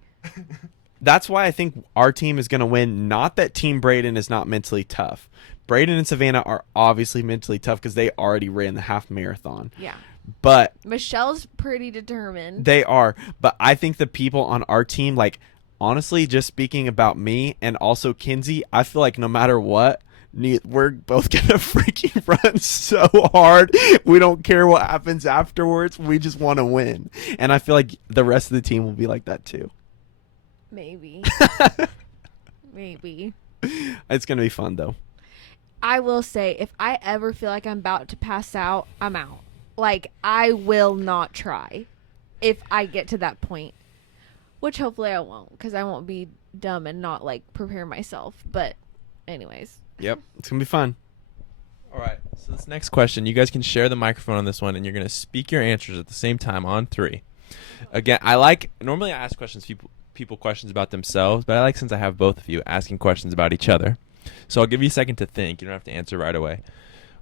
That's why I think our team is going to win. Not that Team Braden is not mentally tough. Braden and Savannah are obviously mentally tough because they already ran the half marathon. Yeah. But Michelle's pretty determined. they are. But I think the people on our team, like, honestly, just speaking about me and also Kinsey, I feel like no matter what, we're both going to freaking run so hard. We don't care what happens afterwards. We just want to win. And I feel like the rest of the team will be like that too. Maybe. Maybe. It's going to be fun, though. I will say, if I ever feel like I'm about to pass out, I'm out. Like, I will not try if I get to that point. Which hopefully I won't, because I won't be dumb and not, like, prepare myself. But, anyways. Yep. It's going to be fun. All right. So this next question, you guys can share the microphone on this one, and you're going to speak your answers at the same time on 3. Again, normally I ask people questions about themselves, but I like, since I have both of you, asking questions about each other. So I'll give you a second to think. You don't have to answer right away.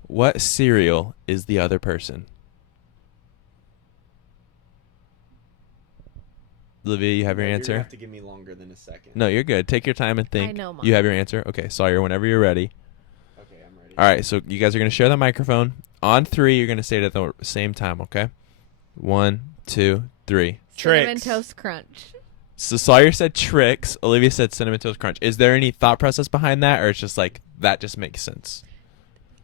What cereal is the other person? Olivia, you have your answer? You have to give me longer than a second. No, you're good. Take your time and think. I know, Mom. You have your answer? Okay, Sawyer, whenever you're ready. Okay, I'm ready. All right, so you guys are going to share the microphone. On 3, you're going to say it at the same time, okay? 1, 2, 3. Cinnamon Tricks. Toast Crunch. So Sawyer said Tricks. Olivia said Cinnamon Toast Crunch. Is there any thought process behind that, or it's just like, that just makes sense?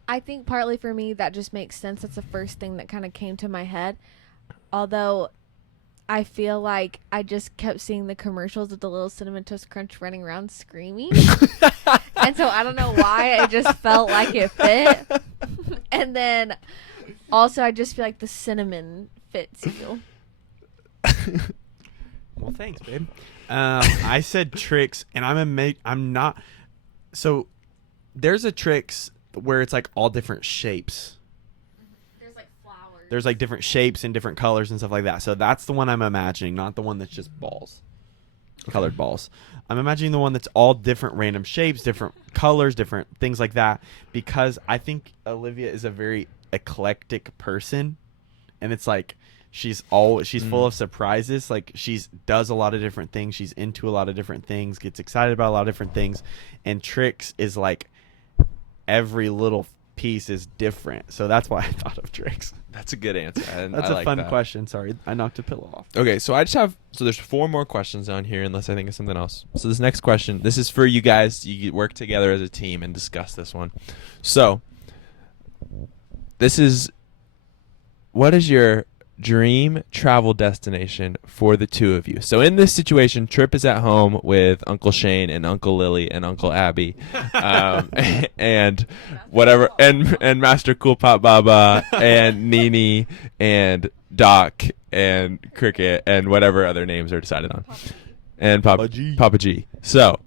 I think partly for me, that just makes sense. That's the first thing that kind of came to my head. Although, I feel like I just kept seeing the commercials of the little Cinnamon Toast Crunch running around screaming. And so I don't know why, it just felt like it fit. And then also I just feel like the cinnamon fits you. Well, thanks, babe. I said Tricks, and I'm not. So there's a Tricks where it's like all different shapes. There's like flowers. There's like different shapes and different colors and stuff like that. So that's the one I'm imagining, not the one that's just balls, colored balls. I'm imagining the one that's all different random shapes, different colors, different things like that, because I think Olivia is a very eclectic person, and it's like she's full of surprises. Like, does a lot of different things. She's into a lot of different things, gets excited about a lot of different things. And Tricks is like every little piece is different. So that's why I thought of Tricks. That's a good answer. That's a fun question. Sorry, I knocked a pillow off. Okay, so there's 4 more questions on here, unless I think of something else. So this next question, this is for you guys. You work together as a team and discuss this one. So what is your dream travel destination for the 2 of you? So in this situation, Trip is at home with Uncle Shane and Uncle Lily and Uncle Abby, and whatever, and Master Cool Pop Baba and Nini and Doc and Cricket and whatever other names are decided on, and Papa G. So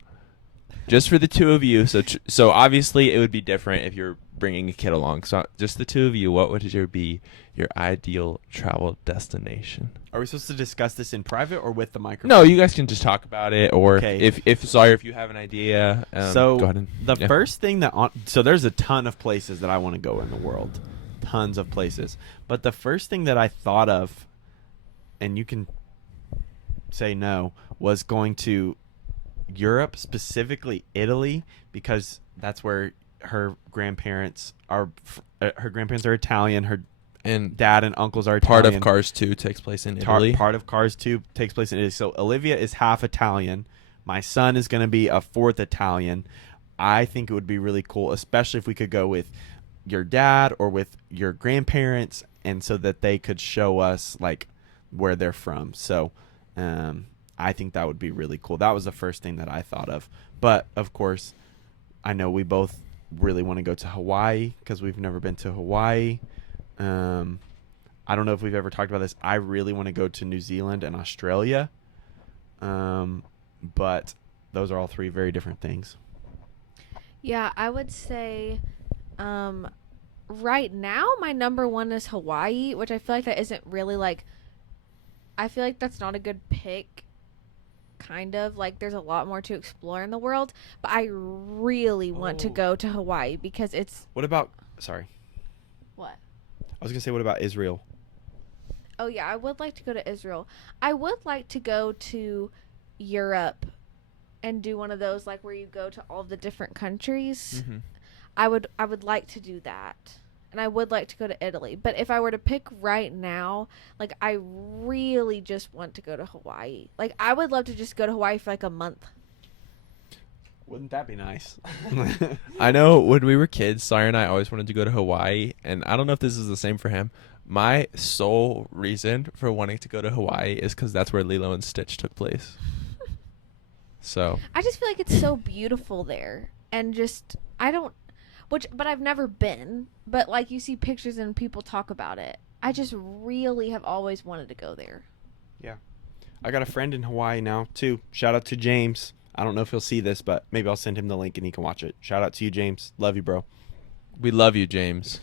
just for the 2 of you. So obviously it would be different if you're bringing a kid along. So just the 2 of you, what would be your ideal travel destination? Are we supposed to discuss this in private or with the microphone? No, you guys can just talk about it, or Okay. if Sawyer, if you have an idea, So go ahead. the first thing so there's a ton of places that I want to go in the world. tons of places. But the first thing that I thought of, and you can say no, was going to Europe, specifically Italy, because that's where her grandparents are. Her grandparents are Italian. Her And dad and uncles are part Italian. of Cars 2 takes place in Italy. Part of Cars 2 takes place in Italy. So Olivia is half Italian. My son is going to be a fourth Italian. I think it would be really cool, especially if we could go with your dad or with your grandparents, and so that they could show us like where they're from. So I think that would be really cool. That was the first thing that I thought of. But of course, I know we both really want to go to Hawaii because we've never been to Hawaii. I don't know if we've ever talked about this. I really want to go to New Zealand and Australia. But those are all three very different things. Yeah, I would say right now my number one is Hawaii, which I feel like that isn't really like, I feel like that's not a good pick. Kind of like there's a lot more to explore in the world, but I really want to go to Hawaii because it's What about, sorry, what? I was going to say, what about Israel? Oh yeah, I would like to go to Israel. I would like to go to Europe and do one of those like where you go to all the different countries. Mm-hmm. I would like to do that. And I would like to go to Italy. But if I were to pick right now, like I really just want to go to Hawaii. Like I would love to just go to Hawaii for like a month. Wouldn't that be nice? I know when we were kids, Sawyer and I always wanted to go to Hawaii, and I don't know if this is the same for him. My sole reason for wanting to go to Hawaii is because that's where Lilo and Stitch took place. So I just feel like it's so beautiful there. And just but I've never been. But like you see pictures and people talk about it. I just really have always wanted to go there. Yeah. I got a friend in Hawaii now, too. Shout out to James. I don't know if he'll see this, but maybe I'll send him the link and he can watch it. Shout out to you, James. Love you, bro. we love you, James.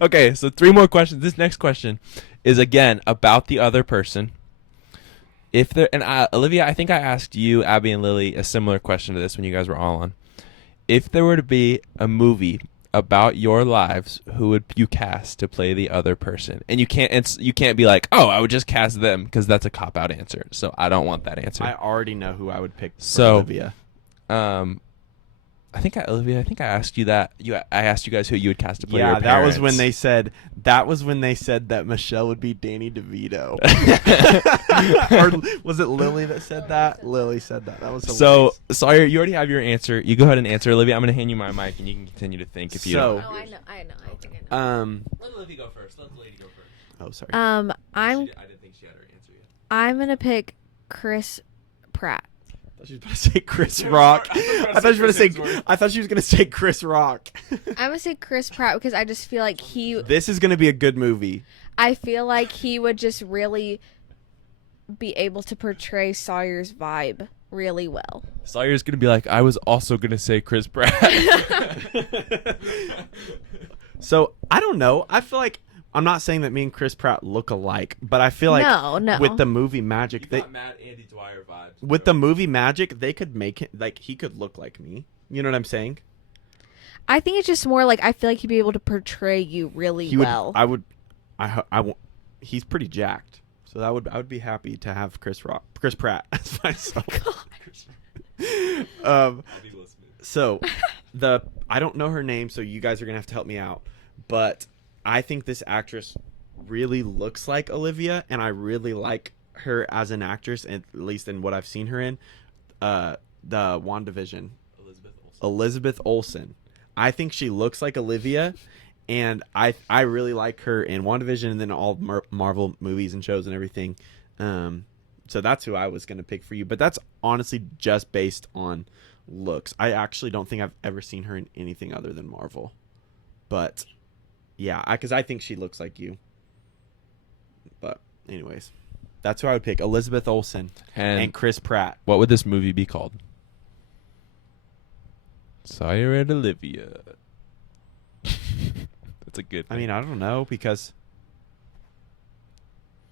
Okay, so 3 more questions. This next question is again about the other person. If there and Olivia, I think I asked you, Abby, and Lily a similar question to this when you guys were all on. If there were to be a movie about your lives, who would you cast to play the other person? And you can't be like, oh, I would just cast them, because that's a cop-out answer. So I don't want that answer. I already know who I would pick for So, Olivia. Olivia, I think I asked you that. I asked you guys who you would cast to play your Yeah, parents. that was when they said that Michelle would be Danny DeVito. Or was it Lily that said that? Lily said that. That was hilarious. So, Sawyer, you already have your answer. You go ahead and answer. Olivia, I'm going to hand you my mic, and you can continue to think if you don't. Oh, I know. I think I know. Let Olivia go first. Let the lady go first. Oh, sorry. I'm I didn't think she had her answer yet. I'm gonna pick Chris Pratt. I thought she was going to say Chris Rock. I thought she was going to say Chris Rock. I'm gonna say Chris Pratt because I just feel like This is going to be a good movie. I feel like he would just really be able to portray Sawyer's vibe really well. Sawyer's going to be like, I was also going to say Chris Pratt. So, I don't know. I feel like, I'm not saying that me and Chris Pratt look alike, but I feel like No. with the movie magic, Matt Andy Dwyer vibes. with the movie magic, they could make it like he could look like me. You know what I'm saying? I think it's just more like I feel like he'd be able to portray you really well. He's pretty jacked, so I would be happy to have Chris Pratt as my son. So I don't know her name, so you guys are gonna have to help me out, but I think this actress really looks like Olivia, and I really like her as an actress, at least in what I've seen her in. The WandaVision. Elizabeth Olsen. I think she looks like Olivia, and I really like her in WandaVision and then all Marvel movies and shows and everything. So that's who I was going to pick for you, but that's honestly just based on looks. I actually don't think I've ever seen her in anything other than Marvel. But yeah, because I think she looks like you. But anyways, that's who I would pick. Elizabeth Olsen and Chris Pratt. What would this movie be called? Sawyer and Olivia. That's a good I mean, I don't know, because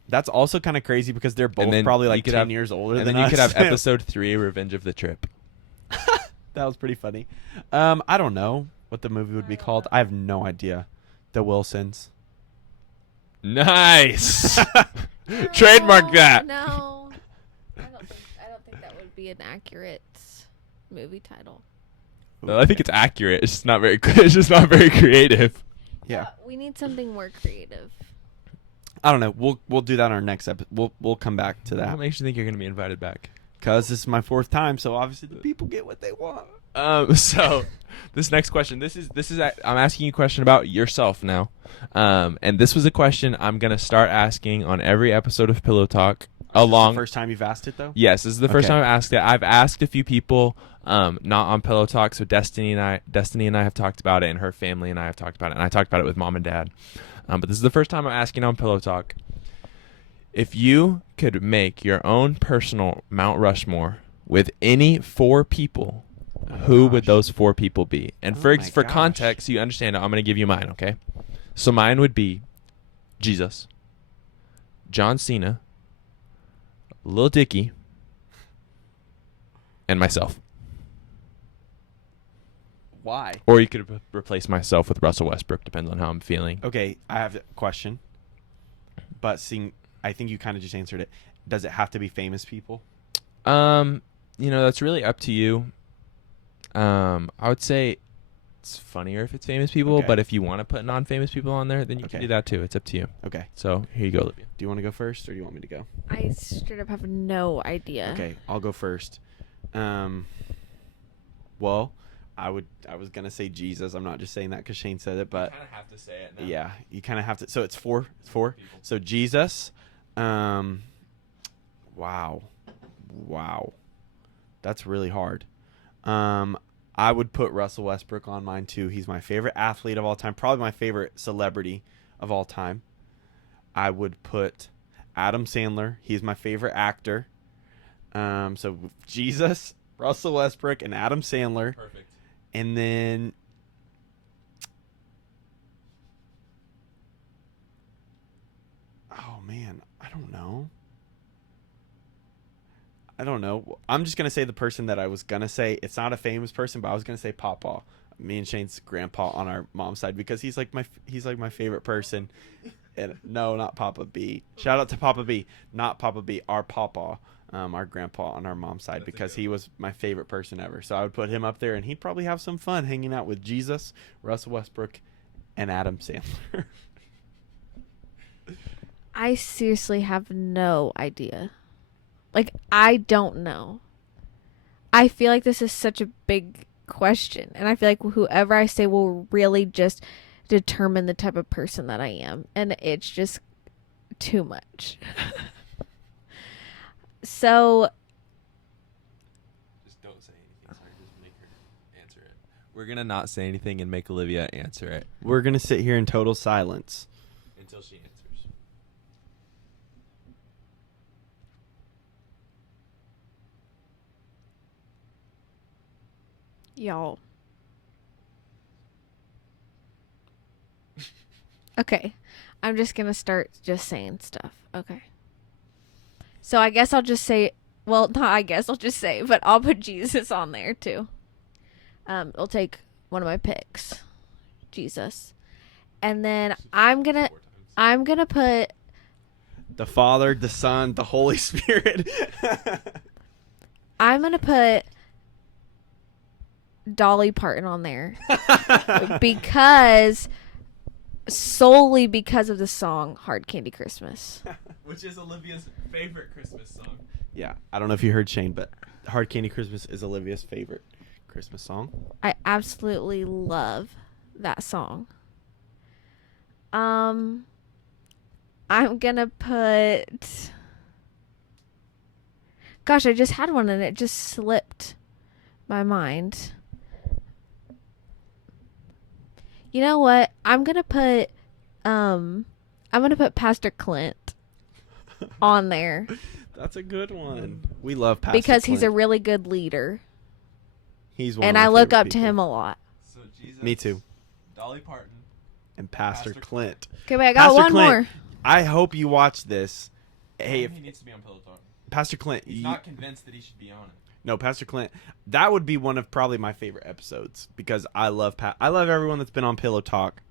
that's also kind of crazy because they're both probably like 10 years older than us. And then you could have episode 3, Revenge of the Trip. That was pretty funny. I don't know. what the movie would be called? I have no idea. The Wilsons. Nice. Trademark that. No. I don't think that would be an accurate movie title. Well, I think it's accurate. It's just not very. It's just not very creative. Yeah. We need something more creative. I don't know. We'll do that on our next episode. We'll come back to that. What makes you think you're going to be invited back? Because this is my 4th time, so obviously the people get what they want. So this next question, this is I'm asking you a question about yourself now. And this was a question I'm going to start asking on every episode of Pillow Talk. The first time you've asked it, though? Yes, this is the first Okay. time I've asked it. I've asked a few people, not on Pillow Talk. So Destiny and I have talked about it, and her family and I have talked about it, and I talked about it with Mom and Dad. But this is the first time I'm asking on Pillow Talk. If you could make your own personal Mount Rushmore with any 4 people, who would those 4 people be? And Oh for my gosh. context, so you understand, I'm going to give you mine, okay? So mine would be Jesus, John Cena, Lil Dicky, and myself. Why? Or you could replace myself with Russell Westbrook, depends on how I'm feeling. Okay, I have a question. But I think you kind of just answered it. Does it have to be famous people? That's really up to you. I would say it's funnier if it's famous people, Okay. but if you want to put non-famous people on there, then you can Okay. do that too. It's up to you. Okay. So here you go, Olivia. Do you want to go first, or do you want me to go? I straight up have no idea. Okay, I'll go first. Well, I was gonna say Jesus. I'm not just saying that because Shane said it, but kind of have to say it now. yeah, you kind of have to. So it's 4. It's 4. So Jesus. Wow, that's really hard. I would put Russell Westbrook on mine too. He's my favorite athlete of all time, probably my favorite celebrity of all time. I would put Adam Sandler. He's my favorite actor. So Jesus, Russell Westbrook, and Adam Sandler. Perfect. And then oh man, I don't know. I'm just gonna say the person that I was gonna say. It's not a famous person, but I was gonna say Papa. Me and Shane's grandpa on our mom's side, because he's like my favorite person. And no, not Papa B. Shout out to Papa B, not Papa B. Our Papa, our grandpa on our mom's side, because he was my favorite person ever. So I would put him up there, and he'd probably have some fun hanging out with Jesus, Russell Westbrook, and Adam Sandler. I seriously have no idea. Like, I don't know. I feel like this is such a big question, and I feel like whoever I say will really just determine the type of person that I am, and it's just too much. So Just don't say anything. Sorry, just make her answer it. We're gonna not say anything and make Olivia answer it We're gonna sit here in total silence. until she answers. y'all. Okay. I'm just going to start just saying stuff. Okay. So I guess I'll just say, well, not I guess I'll just say, but I'll put Jesus on there too. I'll take one of my picks. Jesus. And then I'm going to put The Father, the Son, the Holy Spirit. I'm going to put Dolly Parton on there because solely because of the song Hard Candy Christmas. Which is Olivia's favorite Christmas song. Yeah, I don't know if you heard Shane, but Hard Candy Christmas is Olivia's favorite Christmas song. I absolutely love that song. I'm gonna put, gosh, I just had one and it just slipped my mind. You know what? I'm gonna put Pastor Clint on there That's a good one. We love Pastor because he's a Clint. really good leader, He's one and of my I look favorite up to people. him a lot. So Jesus. Me too. Dolly Parton. And Pastor Pastor Clint. Okay, wait, I got Pastor one Clint, more. I hope you watch this. Hey, He needs to be on Pillow Talk. Pastor Clint, He's not convinced that he should be on it. No, Pastor Clint. That would be one of probably my favorite episodes because I love everyone that's been on Pillow Talk,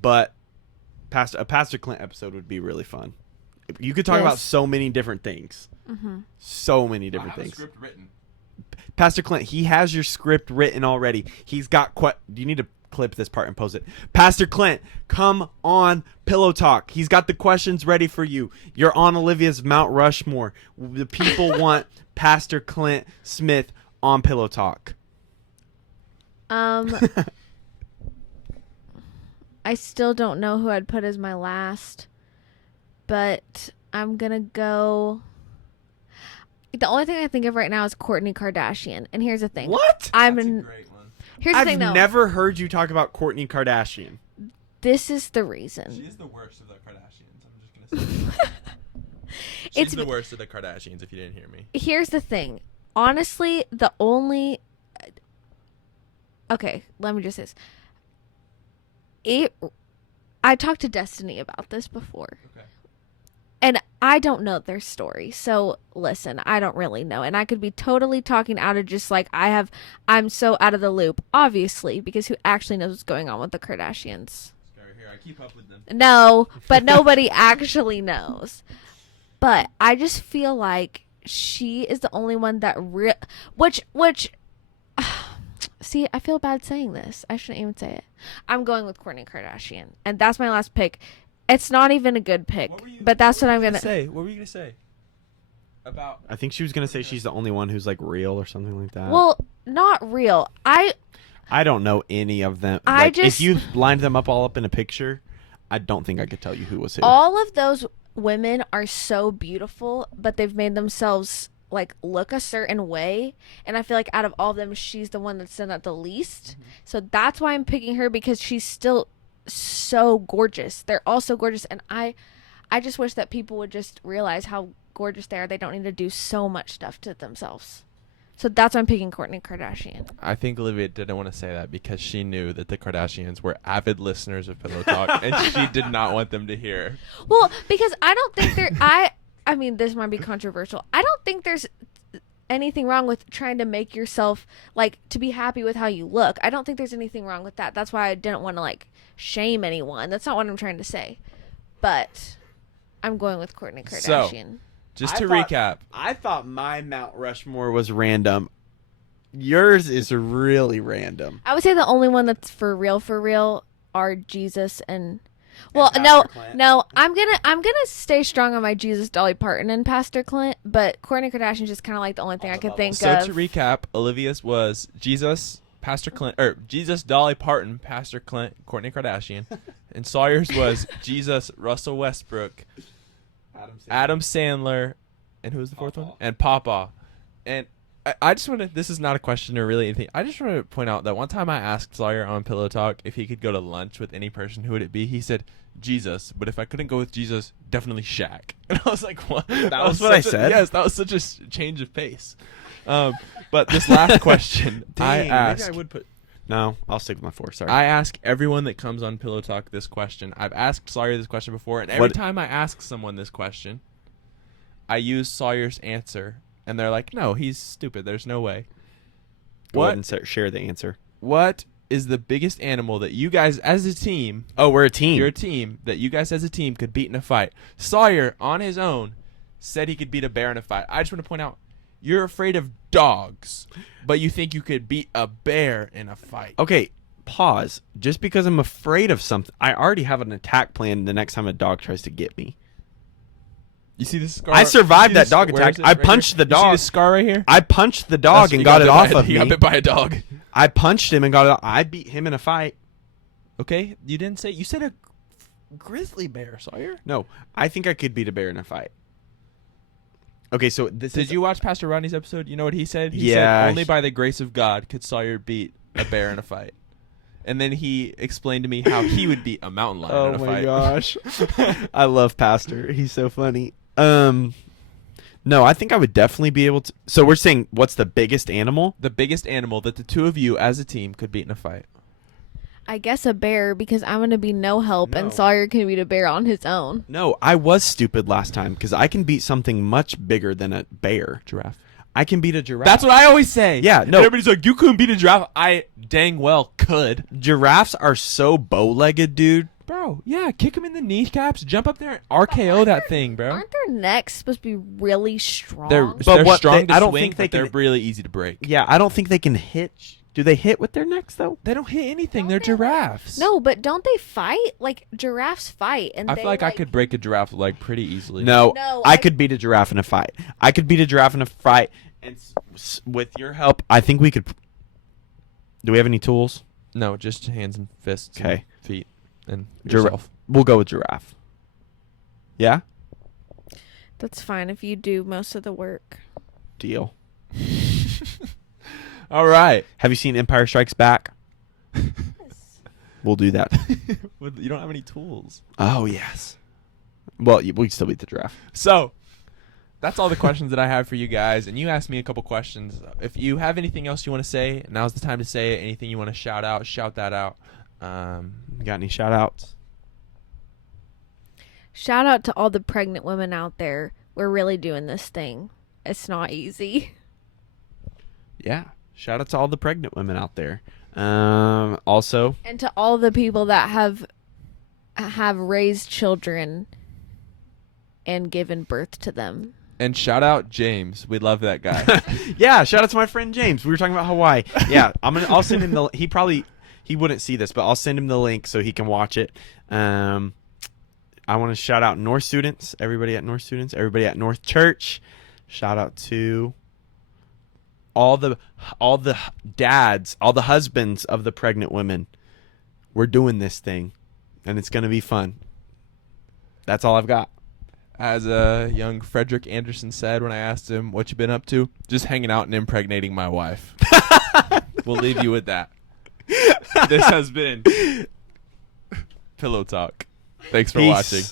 but a Pastor Clint episode would be really fun. You could talk about so many different things. Mm-hmm. So many different things. A script written. Pastor Clint, he has your script written already. He's got you need to clip this part and post it. Pastor Clint, come on Pillow Talk. He's got the questions ready for you. You're on Olivia's Mount Rushmore. The people want Pastor Clint Smith on Pillow Talk. I still don't know who I'd put as my last, but I'm gonna go. The only thing I think of right now is Kourtney Kardashian, and here's the thing. What? That's a great one. Here's the thing, though. I've never heard you talk about Kourtney Kardashian. This is the reason. She is the worst of the Kardashians. I'm just gonna say. She's the worst of the Kardashians. If you didn't hear me. Here's the thing. Honestly, the only. Okay, let me just say this. I talked to Destiny about this before. Okay. And I don't know their story. So listen, I don't really know. And I could be totally talking out of just like I'm so out of the loop, obviously, because who actually knows what's going on with the Kardashians? Here, I keep up with them. No, but nobody actually knows. But I just feel like she is the only one that which see, I feel bad saying this. I shouldn't even say it. I'm going with Kourtney Kardashian, and that's my last pick. It's not even a good pick, but that's what I'm gonna say. What were you gonna say? About? I think she was gonna say she's the only one who's like real or something like that. Well, not real. I don't know any of them. If you lined them all up in a picture, I don't think I could tell you who was who. All of those women are so beautiful, but they've made themselves like look a certain way, and I feel like out of all of them, she's the one that's done that the least. Mm-hmm. So that's why I'm picking her, because she's still so gorgeous. They're all so gorgeous, and I just wish that people would just realize how gorgeous they are. They don't need to do so much stuff to themselves. So that's why I'm picking Kourtney Kardashian. I think Olivia didn't want to say that because she knew that the Kardashians were avid listeners of Pillow Talk, and she did not want them to hear. Well, because I don't think they're I mean, this might be controversial. I don't think there's anything wrong with trying to make yourself, like, to be happy with how you look. I don't think there's anything wrong with that. That's why I didn't want to, like, shame anyone. That's not what I'm trying to say. But I'm going with Kourtney Kardashian. So, just to recap. I thought my Mount Rushmore was random. Yours is really random. I would say the only one that's for real are Jesus and... Well, and no, I'm gonna stay strong on my Jesus, Dolly Parton, and Pastor Clint, but Kourtney Kardashian's just kind of like the only thing I could think of. So to recap, Olivia's was Jesus, Pastor Clint, or Jesus, Dolly Parton, Pastor Clint, Kourtney Kardashian, and Sawyer's was Jesus, Russell Westbrook, Adam Sandler, and who was the fourth one? And Papa. And I just want to, this is not a question or really anything. I just want to point out that one time I asked Sawyer on Pillow Talk if he could go to lunch with any person, who would it be? He said Jesus, but if I couldn't go with Jesus, definitely Shaq. And I was like, what? That was what I said? Yes, that was such a change of pace. But this last question, Dang, I asked. maybe I would put... No, I'll stick with my 4. Sorry. I ask everyone that comes on Pillow Talk this question. I've asked Sawyer this question before, and every time I ask someone this question, I use Sawyer's answer. And they're like, no, he's stupid. There's no way. Go ahead and share the answer. What is the biggest animal that you guys as a team... Oh, we're a team. You're a team that you guys as a team could beat in a fight. Sawyer, on his own, said he could beat a bear in a fight. I just want to point out, you're afraid of dogs, but you think you could beat a bear in a fight. Okay, pause. Just because I'm afraid of something, I already have an attack plan the next time a dog tries to get me. You see this scar? I survived that dog attack. I punched the dog. You see this scar right here? I punched the dog and got it off of me. You got bit by a dog. I punched him and got it off. I beat him in a fight. Okay, you didn't say... You said a grizzly bear, Sawyer. No, I think I could beat a bear in a fight. Okay, so Did you watch Pastor Rodney's episode? You know what he said? He Yeah. said, only by the grace of God could Sawyer beat a bear in a fight. And then he explained to me how he would beat a mountain lion in a fight. Gosh. I love Pastor. He's so funny. No, I think I would definitely be able to. So we're saying, what's the biggest animal? The biggest animal that the two of you as a team could beat in a fight. I guess a bear, because I'm going to be no help, and Sawyer can beat a bear on his own. No, I was stupid last time, because I can beat something much bigger than a bear. Giraffe. I can beat a giraffe. That's what I always say. Yeah, And no. everybody's like, you couldn't beat a giraffe. I dang well could. Giraffes are so bow-legged, dude. Bro, yeah, kick him in the kneecaps, jump up there and RKO that thing, bro. Aren't their necks supposed to be really strong? But But they're what strong they- to I don't swing, think they but they're can- really easy to break. Yeah, I don't think they can hit. Do they hit with their necks, though? They don't hit anything. Don't They're they, like- giraffes. No, but don't they fight? Like giraffes fight, and I they feel like I could break a giraffe leg pretty easily. No, No, I I- could beat a giraffe in a fight. I could beat a giraffe in a fight, and with your help, I think we could. Do we have any tools? No, just hands and fists. And Okay. feet and Giraffe. yourself. We'll go with giraffe. Yeah? That's fine if you do most of the work. Deal. All right. Have you seen Empire Strikes Back? We'll do that. You don't have any tools. Oh, yes. Well, we can still beat the giraffe. So, that's all the questions that I have for you guys. And you asked me a couple questions. If you have anything else you want to say, now's the time to say it. Anything you want to shout out, shout that out. Got any shout-outs? Shout out to all the pregnant women out there. We're really doing this thing. It's not easy. Yeah. Shout out to all the pregnant women out there. Also, And to all the people that have raised children and given birth to them. And shout out James. We love that guy. yeah, shout out to my friend James. We were talking about Hawaii. Yeah, I'll send him the. He wouldn't see this, but I'll send him the link so he can watch it. I want to shout out North students, everybody at North students, everybody at North Church. Shout out to all the dads, all the husbands of the pregnant women. We're doing this thing, and it's gonna be fun. That's all I've got. As young Frederick Anderson said when I asked him what you been up to, just hanging out and impregnating my wife. We'll leave you with that. This has been Pillow Talk. Thanks for Peace. watching.